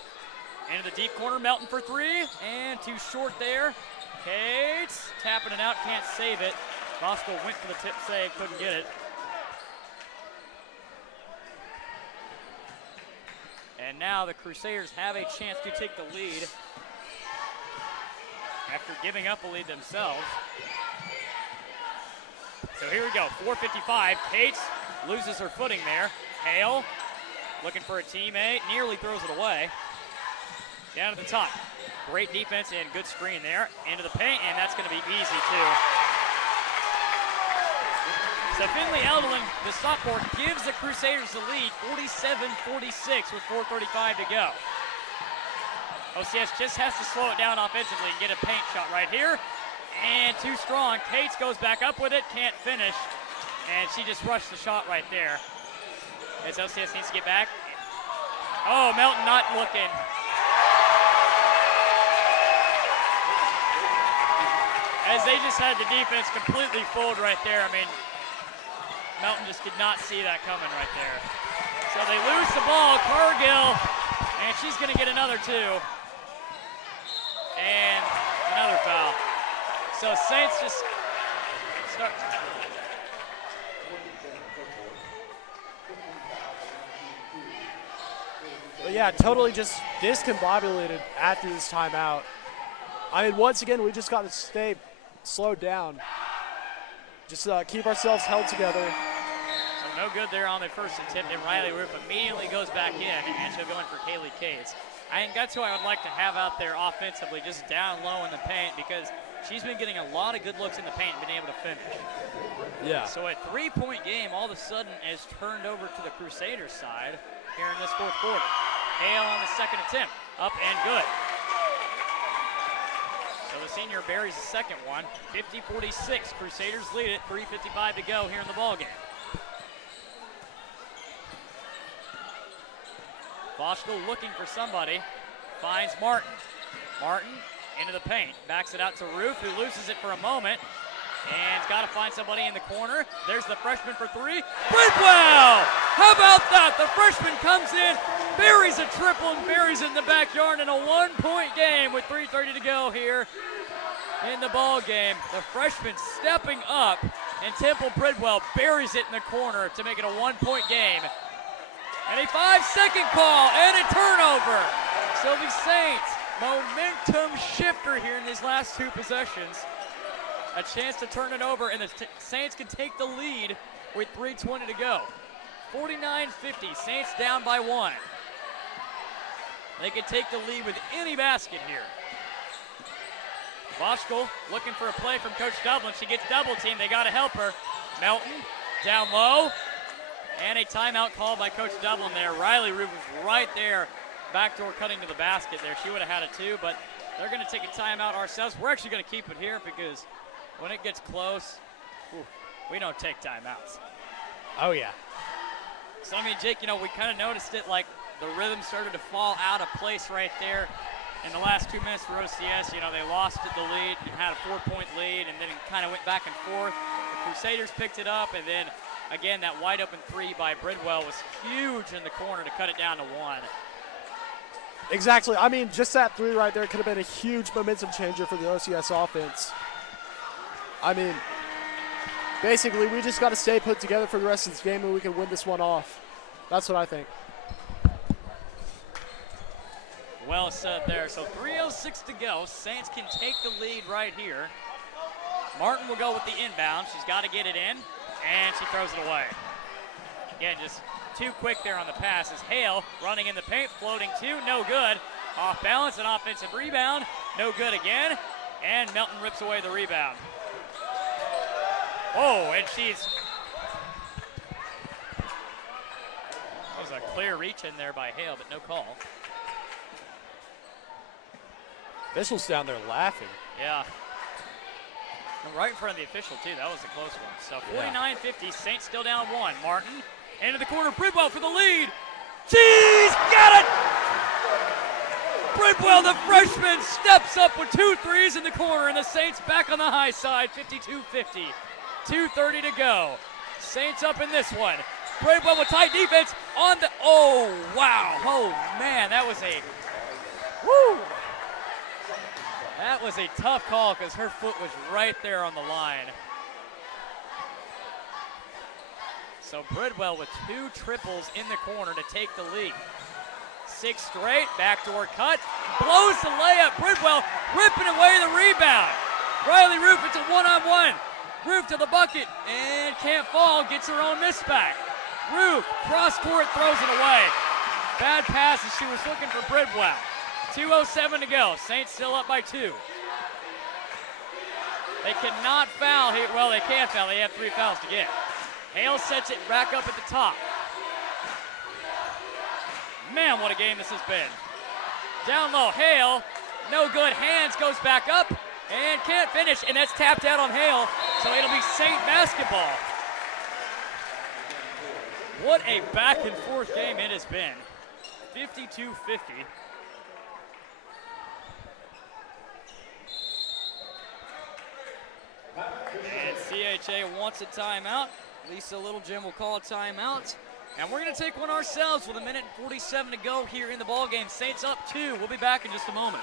Into the deep corner, Melton for three. And too short there. Cates tapping it out, can't save it. Bosco went for the tip save, couldn't get it. And now the Crusaders have a chance to take the lead after giving up a lead themselves. So here we go, 4:55. Cates loses her footing there. Hale looking for a teammate, nearly throws it away. Down to the top. Great defense and good screen there. Into the paint, and that's going to be easy too. So Finley Eldeling, the sophomore, gives the Crusaders the lead, 47-46 with 4:35 to go. OCS just has to slow it down offensively and get a paint shot right here. And too strong. Cates goes back up with it, can't finish. And she just rushed the shot right there. As OCS needs to get back. Oh, Melton not looking. As they just had the defense completely fooled right there. I mean, Melton just did not see that coming right there. So they lose the ball, Cargill, and she's gonna get another two. And another foul. So Saints just start. But yeah, totally just discombobulated after this timeout. I mean, once again, we just got to stay slowed down. Just keep ourselves held together. So no good there on the first attempt, and Riley Roof immediately goes back in, and she'll go in for Kaylee Cates. I think that's who I would like to have out there offensively, just down low in the paint, because she's been getting a lot of good looks in the paint and been able to finish. Yeah. So a three-point game all of a sudden is turned over to the Crusaders side here in this fourth quarter. Hale on the second attempt, up and good. So the senior buries the second one. 50-46, Crusaders lead it, 3:55 to go here in the ballgame. Boschel looking for somebody, finds Martin. Martin into the paint, backs it out to Roof, who loses it for a moment, and has got to find somebody in the corner. There's the freshman for three, Bridwell! How about that? The freshman comes in, buries a triple, and buries it in the backyard in a one-point game with 3:30 to go here in the ball game. The freshman stepping up, and Temple Bridwell buries it in the corner to make it a one-point game. And a 5-second call and a turnover. So the Saints, momentum shifter here in these last two possessions. A chance to turn it over, and the Saints can take the lead with 3:20 to go. 49-50, Saints down by one. They can take the lead with any basket here. Boschel looking for a play from Coach Dublin. She gets double teamed. They got to help her. Melton down low. And a timeout called by Coach Dublin there. Riley Rube was right there, backdoor cutting to the basket there. She would have had it too, but they're going to take a timeout ourselves. We're actually going to keep it here because when it gets close, we don't take timeouts. Oh, yeah. So, I mean, Jake, you know, we kind of noticed it, like the rhythm started to fall out of place right there in the last 2 minutes for OCS. You know, they lost the lead and had a 4-point lead, and then it kind of went back and forth. The Crusaders picked it up, and then again, that wide open three by Bridwell was huge in the corner to cut it down to one. Exactly. I mean, just that three right there could have been a huge momentum changer for the OCS offense. I mean, basically, we just got to stay put together for the rest of this game and we can win this one off. That's what I think. Well said there. So 3:06 to go. Saints can take the lead right here. Martin will go with the inbound. She's got to get it in. And she throws it away. Again, just too quick there on the pass. As Hale running in the paint, floating two, no good. Off balance, an offensive rebound, no good again. And Melton rips away the rebound. Oh, and she's... That was a clear reach in there by Hale, but no call. Officials down there laughing. Yeah. And right in front of the official, too. That was a close one. So 49-50, Saints still down one. Martin into the corner, Bridwell for the lead. Jeez, got it! Bridwell, the freshman, steps up with 2 threes in the corner, and the Saints back on the high side, 52-50. 2:30 to go. Saints up in this one. Bridwell with tight defense on the, oh, wow. Oh, man, that was a, woo. That was a tough call because her foot was right there on the line. So Bridwell with 2 triples in the corner to take the lead. 6 straight, backdoor cut, blows the layup. Bridwell ripping away the rebound. Riley Roof, it's a one-on-one. Roof to the bucket and can't fall, gets her own miss back. Roof, cross court, throws it away. Bad pass as she was looking for Bridwell. 2:07 to go, Saints still up by 2. They cannot foul here, well they can foul, they have 3 fouls to get. Hale sets it back up at the top. Man, what a game this has been. Down low, Hale, no good, hands, goes back up, and can't finish, and that's tapped out on Hale, so it'll be Saint basketball. What a back and forth game it has been. 52-50. And CHA wants a timeout. Lisa Littlegym will call a timeout. And we're going to take one ourselves with 1:47 to go here in the ball game. Saints up 2. We'll be back in just a moment.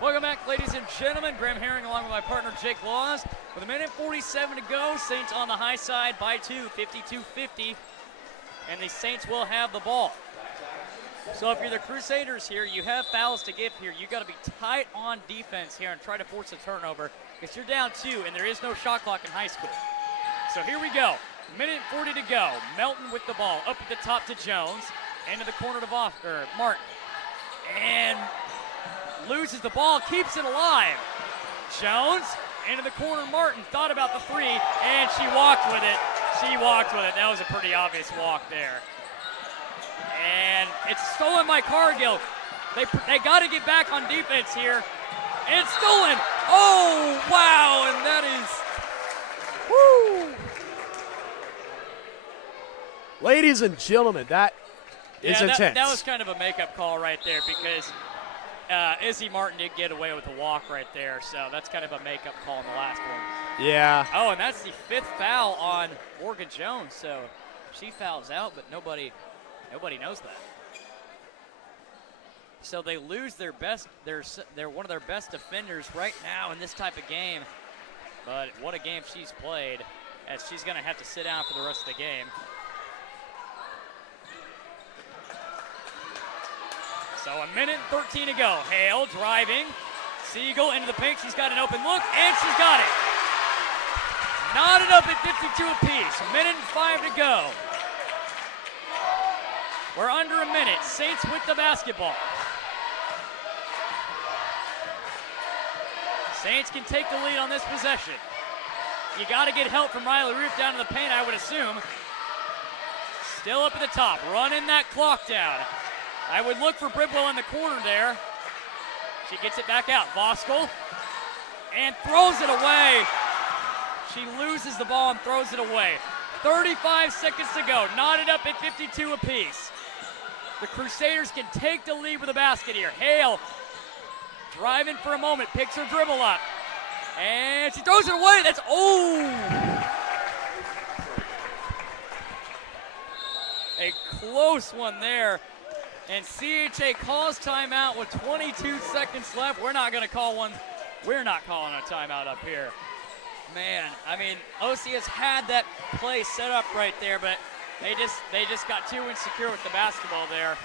Welcome back, ladies and gentlemen. Graham Herring along with my partner Jake Laws. With 1:47 to go, Saints on the high side by 2, 52-50. And the Saints will have the ball. So if you're the Crusaders here, you have fouls to give here. You got to be tight on defense here and try to force a turnover because you're down 2 and there is no shot clock in high school. So here we go. 1:40 to go. Melton with the ball up at the top to Jones. Into the corner to Martin. And loses the ball, keeps it alive. Jones into the corner. Martin thought about the 3, and she walked with it. She walked with it. That was a pretty obvious walk there. And it's stolen by Cargill. They got to get back on defense here. And it's stolen. Oh, wow, and that is, whoo. Ladies and gentlemen, that is intense. That was kind of a makeup call right there because Izzy Martin did get away with a walk right there, so that's kind of a makeup call in the last one. Yeah. Oh, and that's the 5th foul on Morgan Jones, so she fouls out, but nobody knows that. So they lose their best, they're one of their best defenders right now in this type of game, but what a game she's played, as she's going to have to sit down for the rest of the game. So 1:13 to go. Hale driving. Siegel into the paint. She's got an open look, and she's got it. Knotted up at 52 apiece. 1:05 to go. We're under a minute. Saints with the basketball. Saints can take the lead on this possession. You got to get help from Riley Roof down to the paint, I would assume. Still up at the top, running that clock down. I would look for Bridwell in the corner there. She gets it back out. Voskuhl, and throws it away. She loses the ball and throws it away. 35 seconds to go. Knotted up at 52 apiece. The Crusaders can take the lead with a basket here. Hale driving for a moment, picks her dribble up. And she throws it away. That's, oh! close one there. And CHA calls timeout with 22 seconds left. We're not going to call one. We're not calling a timeout up here. Man, I mean, OCS had that play set up right there, but they just got too insecure with the basketball there.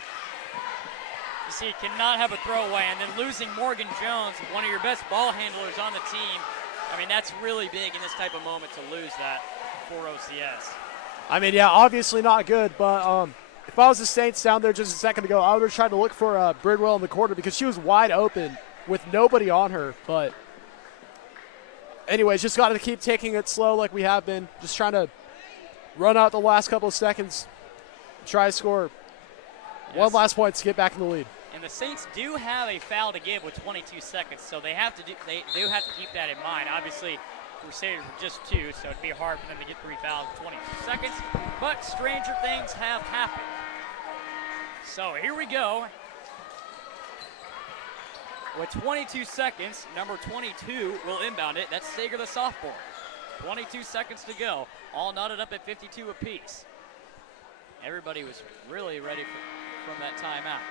You see, you cannot have a throwaway, and then losing Morgan Jones, one of your best ball handlers on the team. I mean, that's really big in this type of moment to lose that for OCS. I mean, yeah, obviously not good, but if I was the Saints down there just a second ago, I would have tried to look for Bridwell in the corner because she was wide open with nobody on her. But anyways, just got to keep taking it slow like we have been, just trying to run out the last couple of seconds, try to score one last point to get back in the lead. And the Saints do have a foul to give with 22 seconds, so they do have to keep that in mind. Obviously, Crusaders were just 2, so it'd be hard for them to get 3 fouls in 22 seconds, but stranger things have happened. So here we go. With 22 seconds, number 22 will inbound it. That's Sager, the sophomore. 22 seconds to go, all knotted up at 52 apiece. Everybody was really ready from that timeout.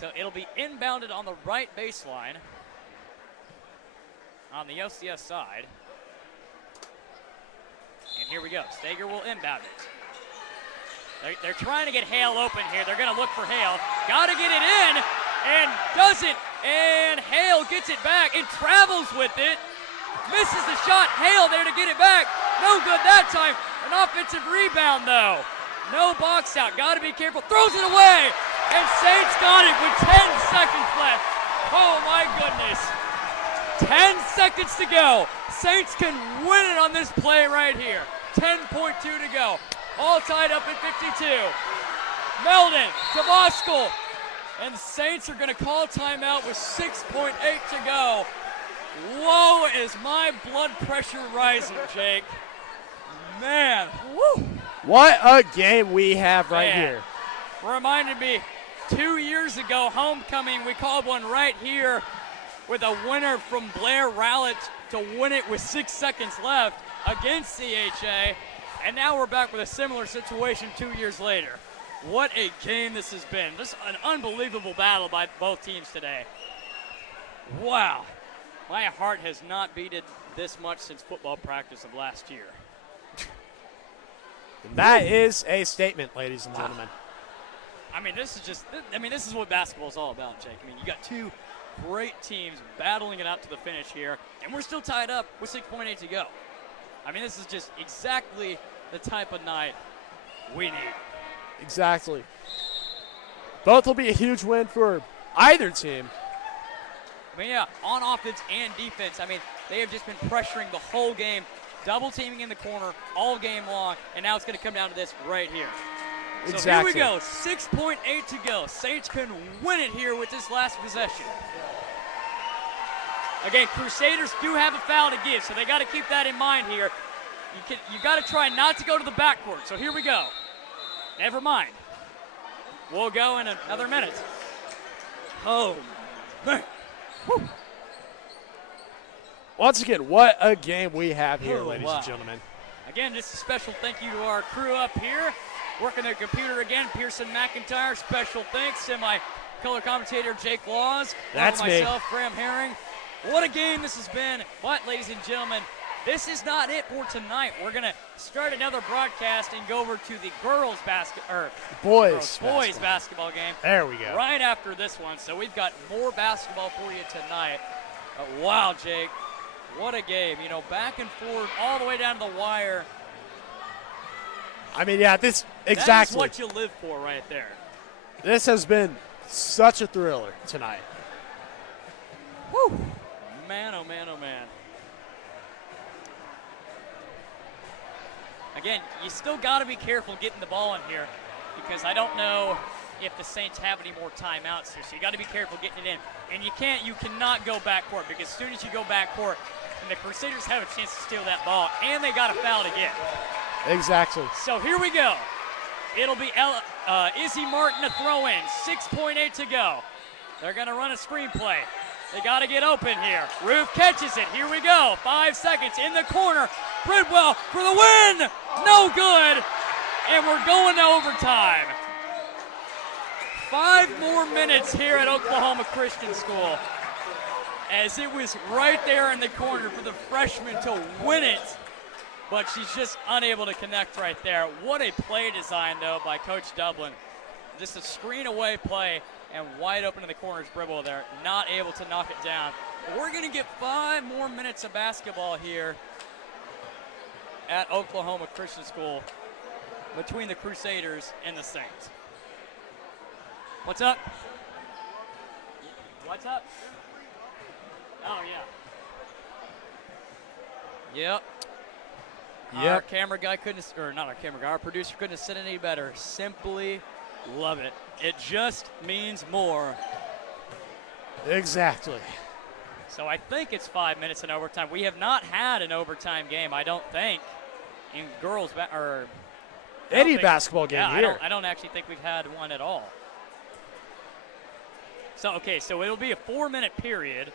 So it'll be inbounded on the right baseline on the OCS side. And here we go. Stager will inbound it. They're trying to get Hale open here. They're going to look for Hale. Got to get it in, and does it. And Hale gets it back and travels with it. Misses the shot. Hale there to get it back. No good that time. An offensive rebound, though. No box out. Got to be careful. Throws it away. And Saints got it with 10 seconds left. Oh, my goodness. 10 seconds to go. Saints can win it on this play right here. 10.2 to go. All tied up at 52. Meldon to Moskal. And the Saints are going to call timeout with 6.8 to go. Whoa, is my blood pressure rising, Jake. Man, woo. What a game we have right here. Reminded me, 2 years ago, homecoming, we called one right here with a winner from Blair Rowlett to win it with 6 seconds left against CHA. And now we're back with a similar situation 2 years later. What a game this has been. Just an unbelievable battle by both teams today. Wow. My heart has not beaten this much since football practice of last year. That is a statement, ladies and gentlemen. I mean, this is what basketball is all about, Jake. I mean, you got two great teams battling it out to the finish here, and we're still tied up with 6.8 to go. I mean, this is just exactly the type of night we need. Exactly. Both will be a huge win for either team. I mean, yeah, on offense and defense, I mean, they have just been pressuring the whole game, double teaming in the corner all game long, and now it's going to come down to this right here. So Exactly. here we go, 6.8 to go. Saints can win it here with this last possession. Again, Crusaders do have a foul to give, so they got to keep that in mind here. You got to try not to go to the backcourt. So here we go. Never mind. We'll go in another minute. Oh, man. Woo. Once again, what a game we have here, Oh, ladies wow. and gentlemen. Again, just a special thank you to our crew up here. Working their computer again, Pearson McIntyre. Special thanks to my color commentator, Jake Laws. That's me. Myself, Graham Herring. What a game this has been. But, ladies and gentlemen, this is not it for tonight. We're going to start another broadcast and go over to the boys basketball game. There we go. Right after this one. So we've got more basketball for you tonight. Wow, Jake. What a game. You know, back and forth all the way down to the wire. I mean, yeah, this exactly. That is what you live for right there. This has been such a thriller tonight. Woo. Man, oh man, oh man. Again, you still got to be careful getting the ball in here because I don't know if the Saints have any more timeouts here. So you got to be careful getting it in. And you cannot go backcourt because as soon as you go backcourt, and the Crusaders have a chance to steal that ball, and they got a foul to get. Exactly. So here we go. It'll be Izzy Martin to throw in. 6.8 to go. They're going to run a screen play. They got to get open here. Roof catches it. Here we go. 5 seconds in the corner. Bridwell for the win. No good. and we're going to overtime. 5 more minutes here at Oklahoma Christian School, as it was right there in the corner for the freshman to win it, but she's just unable to connect right there. What a play design, though, by Coach Dublin. Just a screen away play and wide open in the corners. Bribble there, not able to knock it down. But we're going to get 5 more minutes of basketball here at Oklahoma Christian School between the Crusaders and the Saints. What's up? What's up? Oh, yeah. Yep. Our camera guy couldn't, or not our camera guy, our producer couldn't have said it any better. Simply love it. It just means more. Exactly. So I think it's 5 minutes in overtime. We have not had an overtime game, I don't think, in girls or any basketball game here. I don't actually think we've had one at all. So okay, so it'll be a 4-minute period.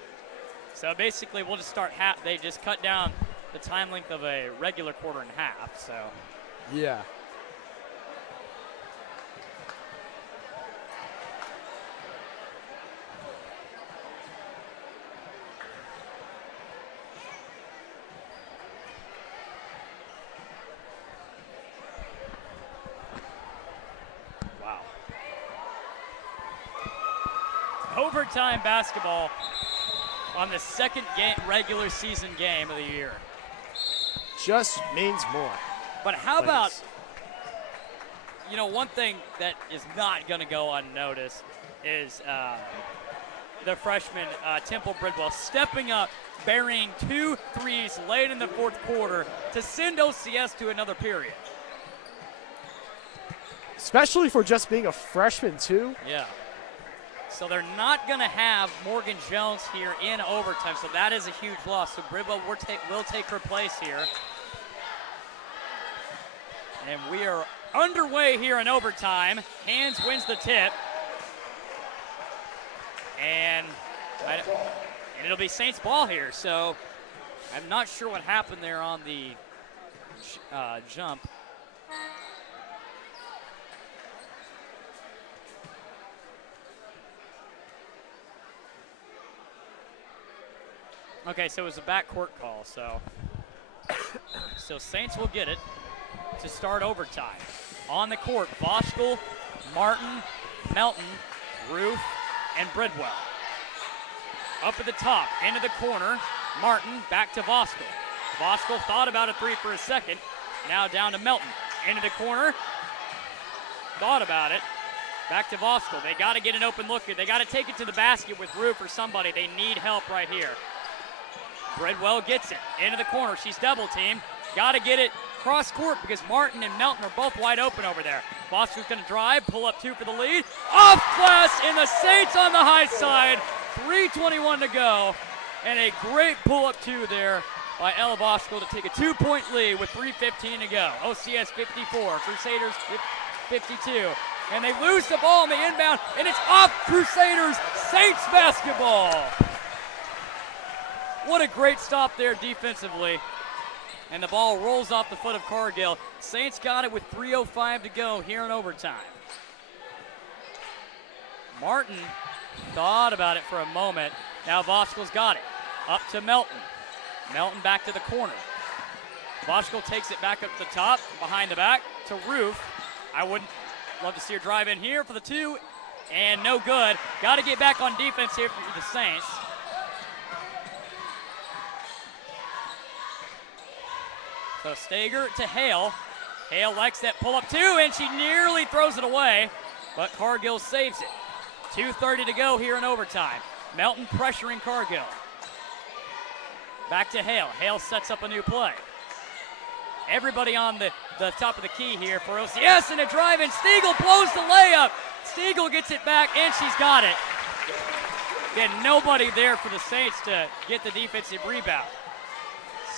So basically, we'll just start half. They just cut down the time length of a regular quarter in half. So yeah. wow. Overtime basketball on the second regular season game of the year. Just means more. But how about, one thing that is not going to go unnoticed is the freshman Temple Bridwell stepping up, burying 2 threes late in the fourth quarter to send OCS to another period. Especially for just being a freshman, too. Yeah. So they're not going to have Morgan Jones here in overtime, so that is a huge loss. So Bridwell will take her place here. And we are underway here in overtime. Hands wins the tip. And it'll be Saints ball here, so I'm not sure what happened there on the jump. Okay, so it was a backcourt call, so Saints will get it to start overtime. On the court, Voskuhl, Martin, Melton, Roof, and Bridwell. Up at the top, into the corner, Martin back to Voskuhl. Voskuhl thought about a 3 for a second, now down to Melton. Into the corner, thought about it, back to Voskuhl. They got to get an open look here. They got to take it to the basket with Roof or somebody. They need help right here. Bridwell gets it into the corner. She's double teamed. Got to get it cross court because Martin and Melton are both wide open over there. Boston's going to drive, pull up 2 for the lead. Off glass, and the Saints on the high side. 3:21 to go, and a great pull up 2 there by Ella Voskuhl to take a 2-point lead with 3:15 to go. OCS 54, Crusaders 52, and they lose the ball on the inbound, and it's off Crusaders. Saints basketball. What a great stop there defensively. And the ball rolls off the foot of Cargill. Saints got it with 3:05 to go here in overtime. Martin thought about it for a moment. Now Voskuhl's got it. Up to Melton. Melton back to the corner. Voskuhl takes it back up the top, behind the back to Roof. I would love to see her drive in here for the 2. And no good. Got to get back on defense here for the Saints. So Stager to Hale. Hale likes that pull-up 2, and she nearly throws it away, but Cargill saves it. 2:30 to go here in overtime. Melton pressuring Cargill. Back to Hale. Hale sets up a new play. Everybody on the top of the key here for OCS, and a drive, and Stiegel blows the layup. Stiegel gets it back, and she's got it. Again, nobody there for the Saints to get the defensive rebound.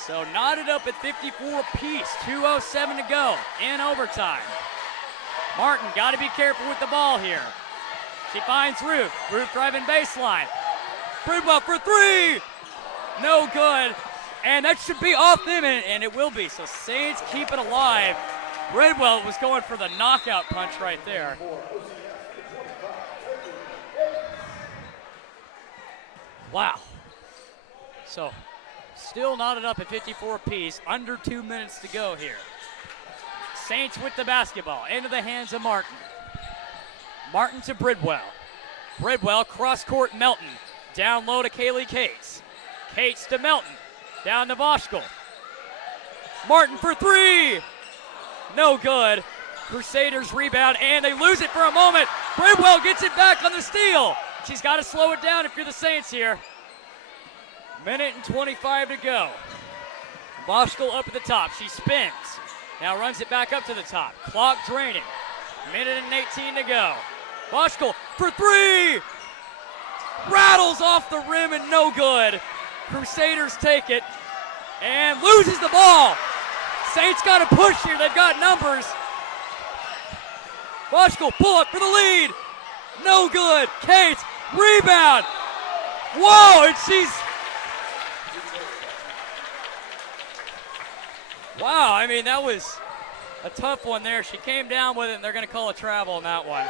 So knotted up at 54 apiece, 2:07 to go in overtime. Martin got to be careful with the ball here. She finds Roof. Roof driving baseline. Bridwell for 3. No good. And that should be off them, and it will be. So Saints keep it alive Bridwell was going for the knockout punch right there. Wow. So, still knotted up at 54 apiece. Under 2 minutes to go here. Saints with the basketball. Into the hands of Martin. Martin to Bridwell. Bridwell, cross-court Melton. Down low to Kaylee Cates. Cates to Melton. Down to Voschel. Martin for three. No good. Crusaders rebound, and they lose it for a moment. Bridwell gets it back on the steal. She's got to slow it down if you're the Saints here. Minute and 25 to go. Voschel up at the top. She spins. Now runs it back up to the top. Clock draining. Minute and 18 to go. Voschel for three. Rattles off the rim and no good. Crusaders take it and loses the ball. Saints got to push here. They've got numbers. Voschel pull up for the lead. No good. Cates rebound. Whoa, and she's... Wow, I mean, that was a tough one there. She came down with it, and they're going to call a travel on that one.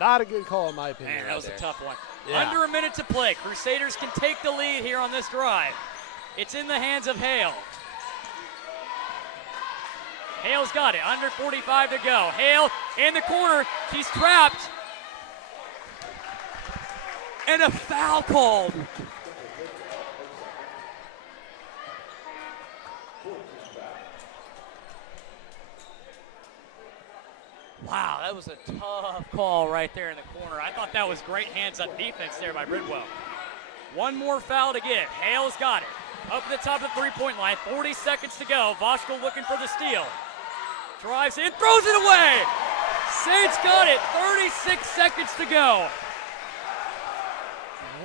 Not a good call in my opinion. Man, that was a tough one. Yeah. Under a minute to play. Crusaders can take the lead here on this drive. It's in the hands of Hale. Hale's got it. Under 45 to go. Hale in the corner. She's trapped. And a foul called. Wow, that was a tough call right there in the corner. I thought that was great hands-up defense there by Bridwell. One more foul to give. Hale's got it. Up at the top of the three-point line, 40 seconds to go. Voschel looking for the steal. Drives in, throws it away. Saints got it, 36 seconds to go.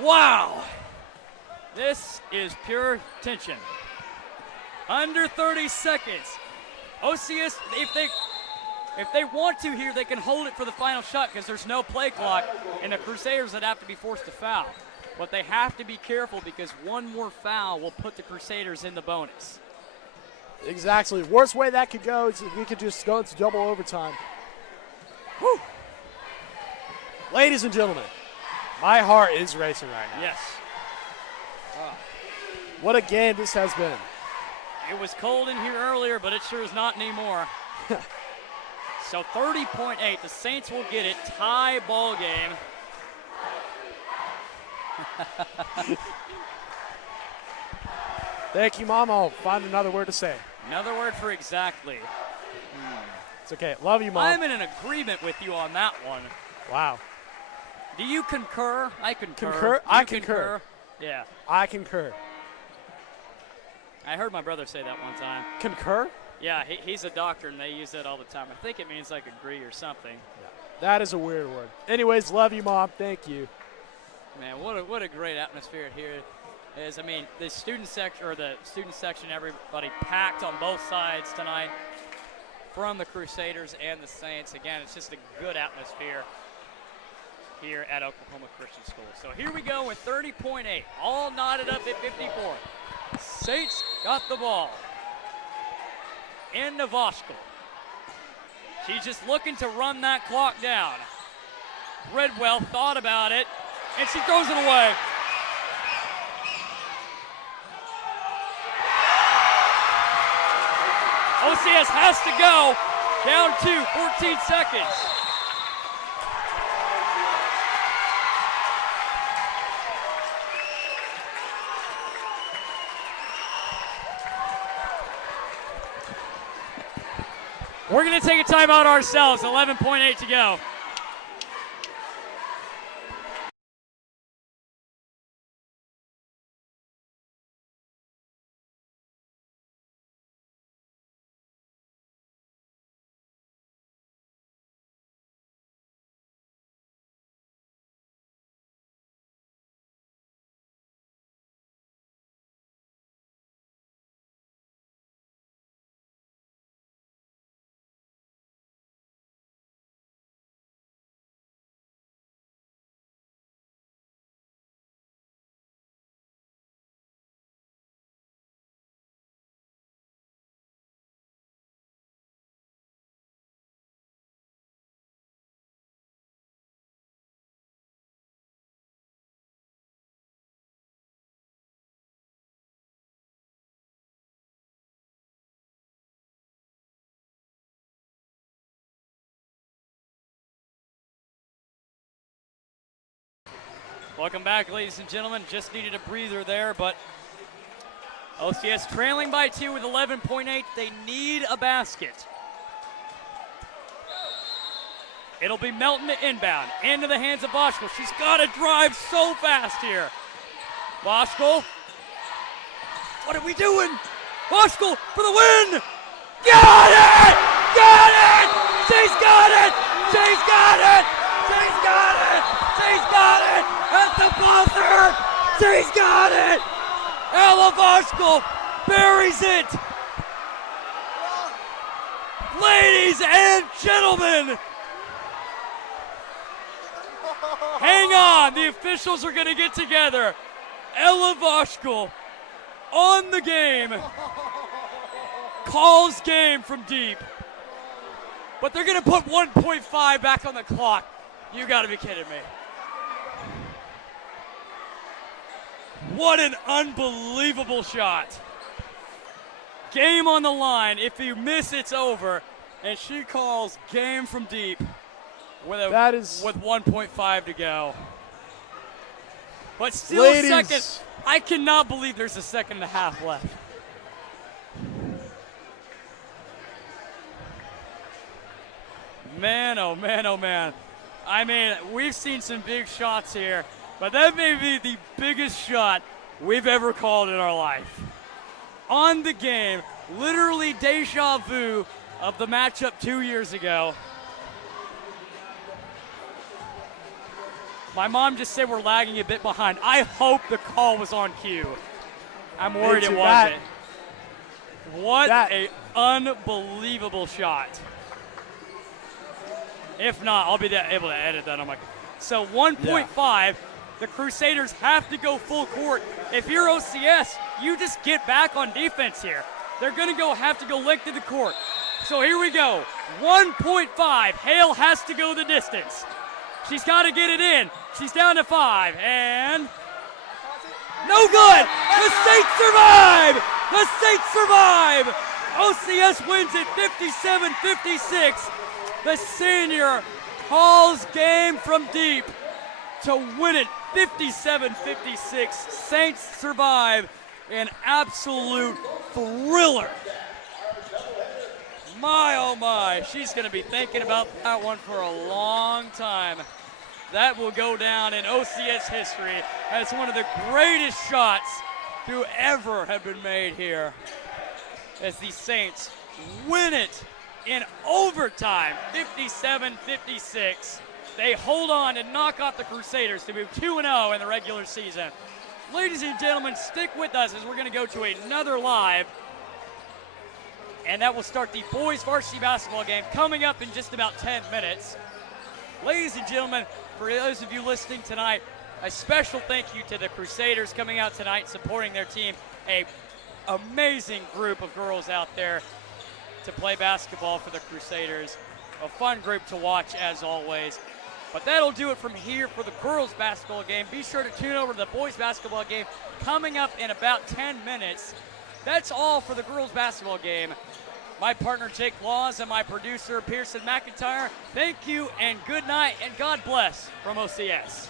Wow. This is pure tension. Under 30 seconds. OCS, if they want to here, they can hold it for the final shot because there's no play clock, and the Crusaders would have to be forced to foul. But they have to be careful because one more foul will put the Crusaders in the bonus. Exactly. Worst way that could go is we could just go into double overtime. Whew. Ladies and gentlemen, my heart is racing right now. Yes. What a game this has been. It was cold in here earlier, but it sure is not anymore. So 30.8, the Saints will get it. Tie ball game. Thank you, Mom. I'll find another word to say. Another word for exactly. It's okay. Love you, Mom. I'm in an agreement with you on that one. Wow. Do you concur? I concur. Concur? You I concur. Yeah. I concur. I heard my brother say that one time. Concur? Yeah, he's a doctor, and they use that all the time. I think it means like agree or something. Yeah. That is a weird word. Anyways, love you, Mom. Thank you. Man, what a great atmosphere here is. I mean, the student section, everybody packed on both sides tonight from the Crusaders and the Saints. Again, it's just a good atmosphere here at Oklahoma Christian School. So here we go with 30.8, all knotted up at 54. Saints got the ball. Into Voschel. She's just looking to run that clock down. Bridwell thought about it, and she throws it away. OCS has to go. Down 14 seconds. We're going to take a timeout ourselves, 11.8 to go. Welcome back, ladies and gentlemen. Just needed a breather there, but OCS trailing by 2 with 11.8. They need a basket. It'll be Melton to inbound. Into the hands of Boschkel. She's got to drive so fast here. Boschkel. What are we doing? Boschkel for the win! Got it! Got it! She's got it! She's got it! She's got it! She's got it! At the buzzer! She's got it! Ella Boschkel buries it! Ladies and gentlemen! Hang on, the officials are going to get together. Ella Boschkel on the game. Calls game from deep. But they're going to put 1.5 back on the clock. You got to be kidding me. What an unbelievable shot. Game on the line. If you miss, it's over. And she calls game from deep with 1.5 to go. But still Ladies. a second. I cannot believe there's a second and a half left. Man, oh man, oh man. I mean, we've seen some big shots here, but that may be the biggest shot we've ever called in our life. On the game, literally deja vu of the matchup 2 years ago. My mom just said we're lagging a bit behind. I hope the call was on cue. I'm worried it wasn't. What an unbelievable shot. If not, I'll be able to edit that on my. So 1.5, the Crusaders have to go full court. If you're OCS, you just get back on defense here. They're going to have to go length of the court. So here we go. 1.5. Hale has to go the distance. She's got to get it in. She's down to 5. And no good. The Saints survive. The Saints survive. OCS wins it 57-56. The senior calls game from deep to win it 57-56. Saints survive. An absolute thriller. My, oh my, she's going to be thinking about that one for a long time. That will go down in OCS history as one of the greatest shots to ever have been made here as the Saints win it in overtime, 57-56. They hold on and knock off the Crusaders to move 2-0 in the regular season. Ladies and gentlemen, stick with us as we're going to go to another live. And that will start the boys varsity basketball game coming up in just about 10 minutes. Ladies and gentlemen, for those of you listening tonight, a special thank you to the Crusaders coming out tonight, supporting their team. A amazing group of girls out there to play basketball for the Crusaders. A fun group to watch as always. But that'll do it from here for the girls basketball game. Be sure to tune over to the boys basketball game coming up in about 10 minutes. That's all for the girls basketball game. My partner Jake Laws and my producer Pearson McIntyre, thank you and good night and God bless from OCS.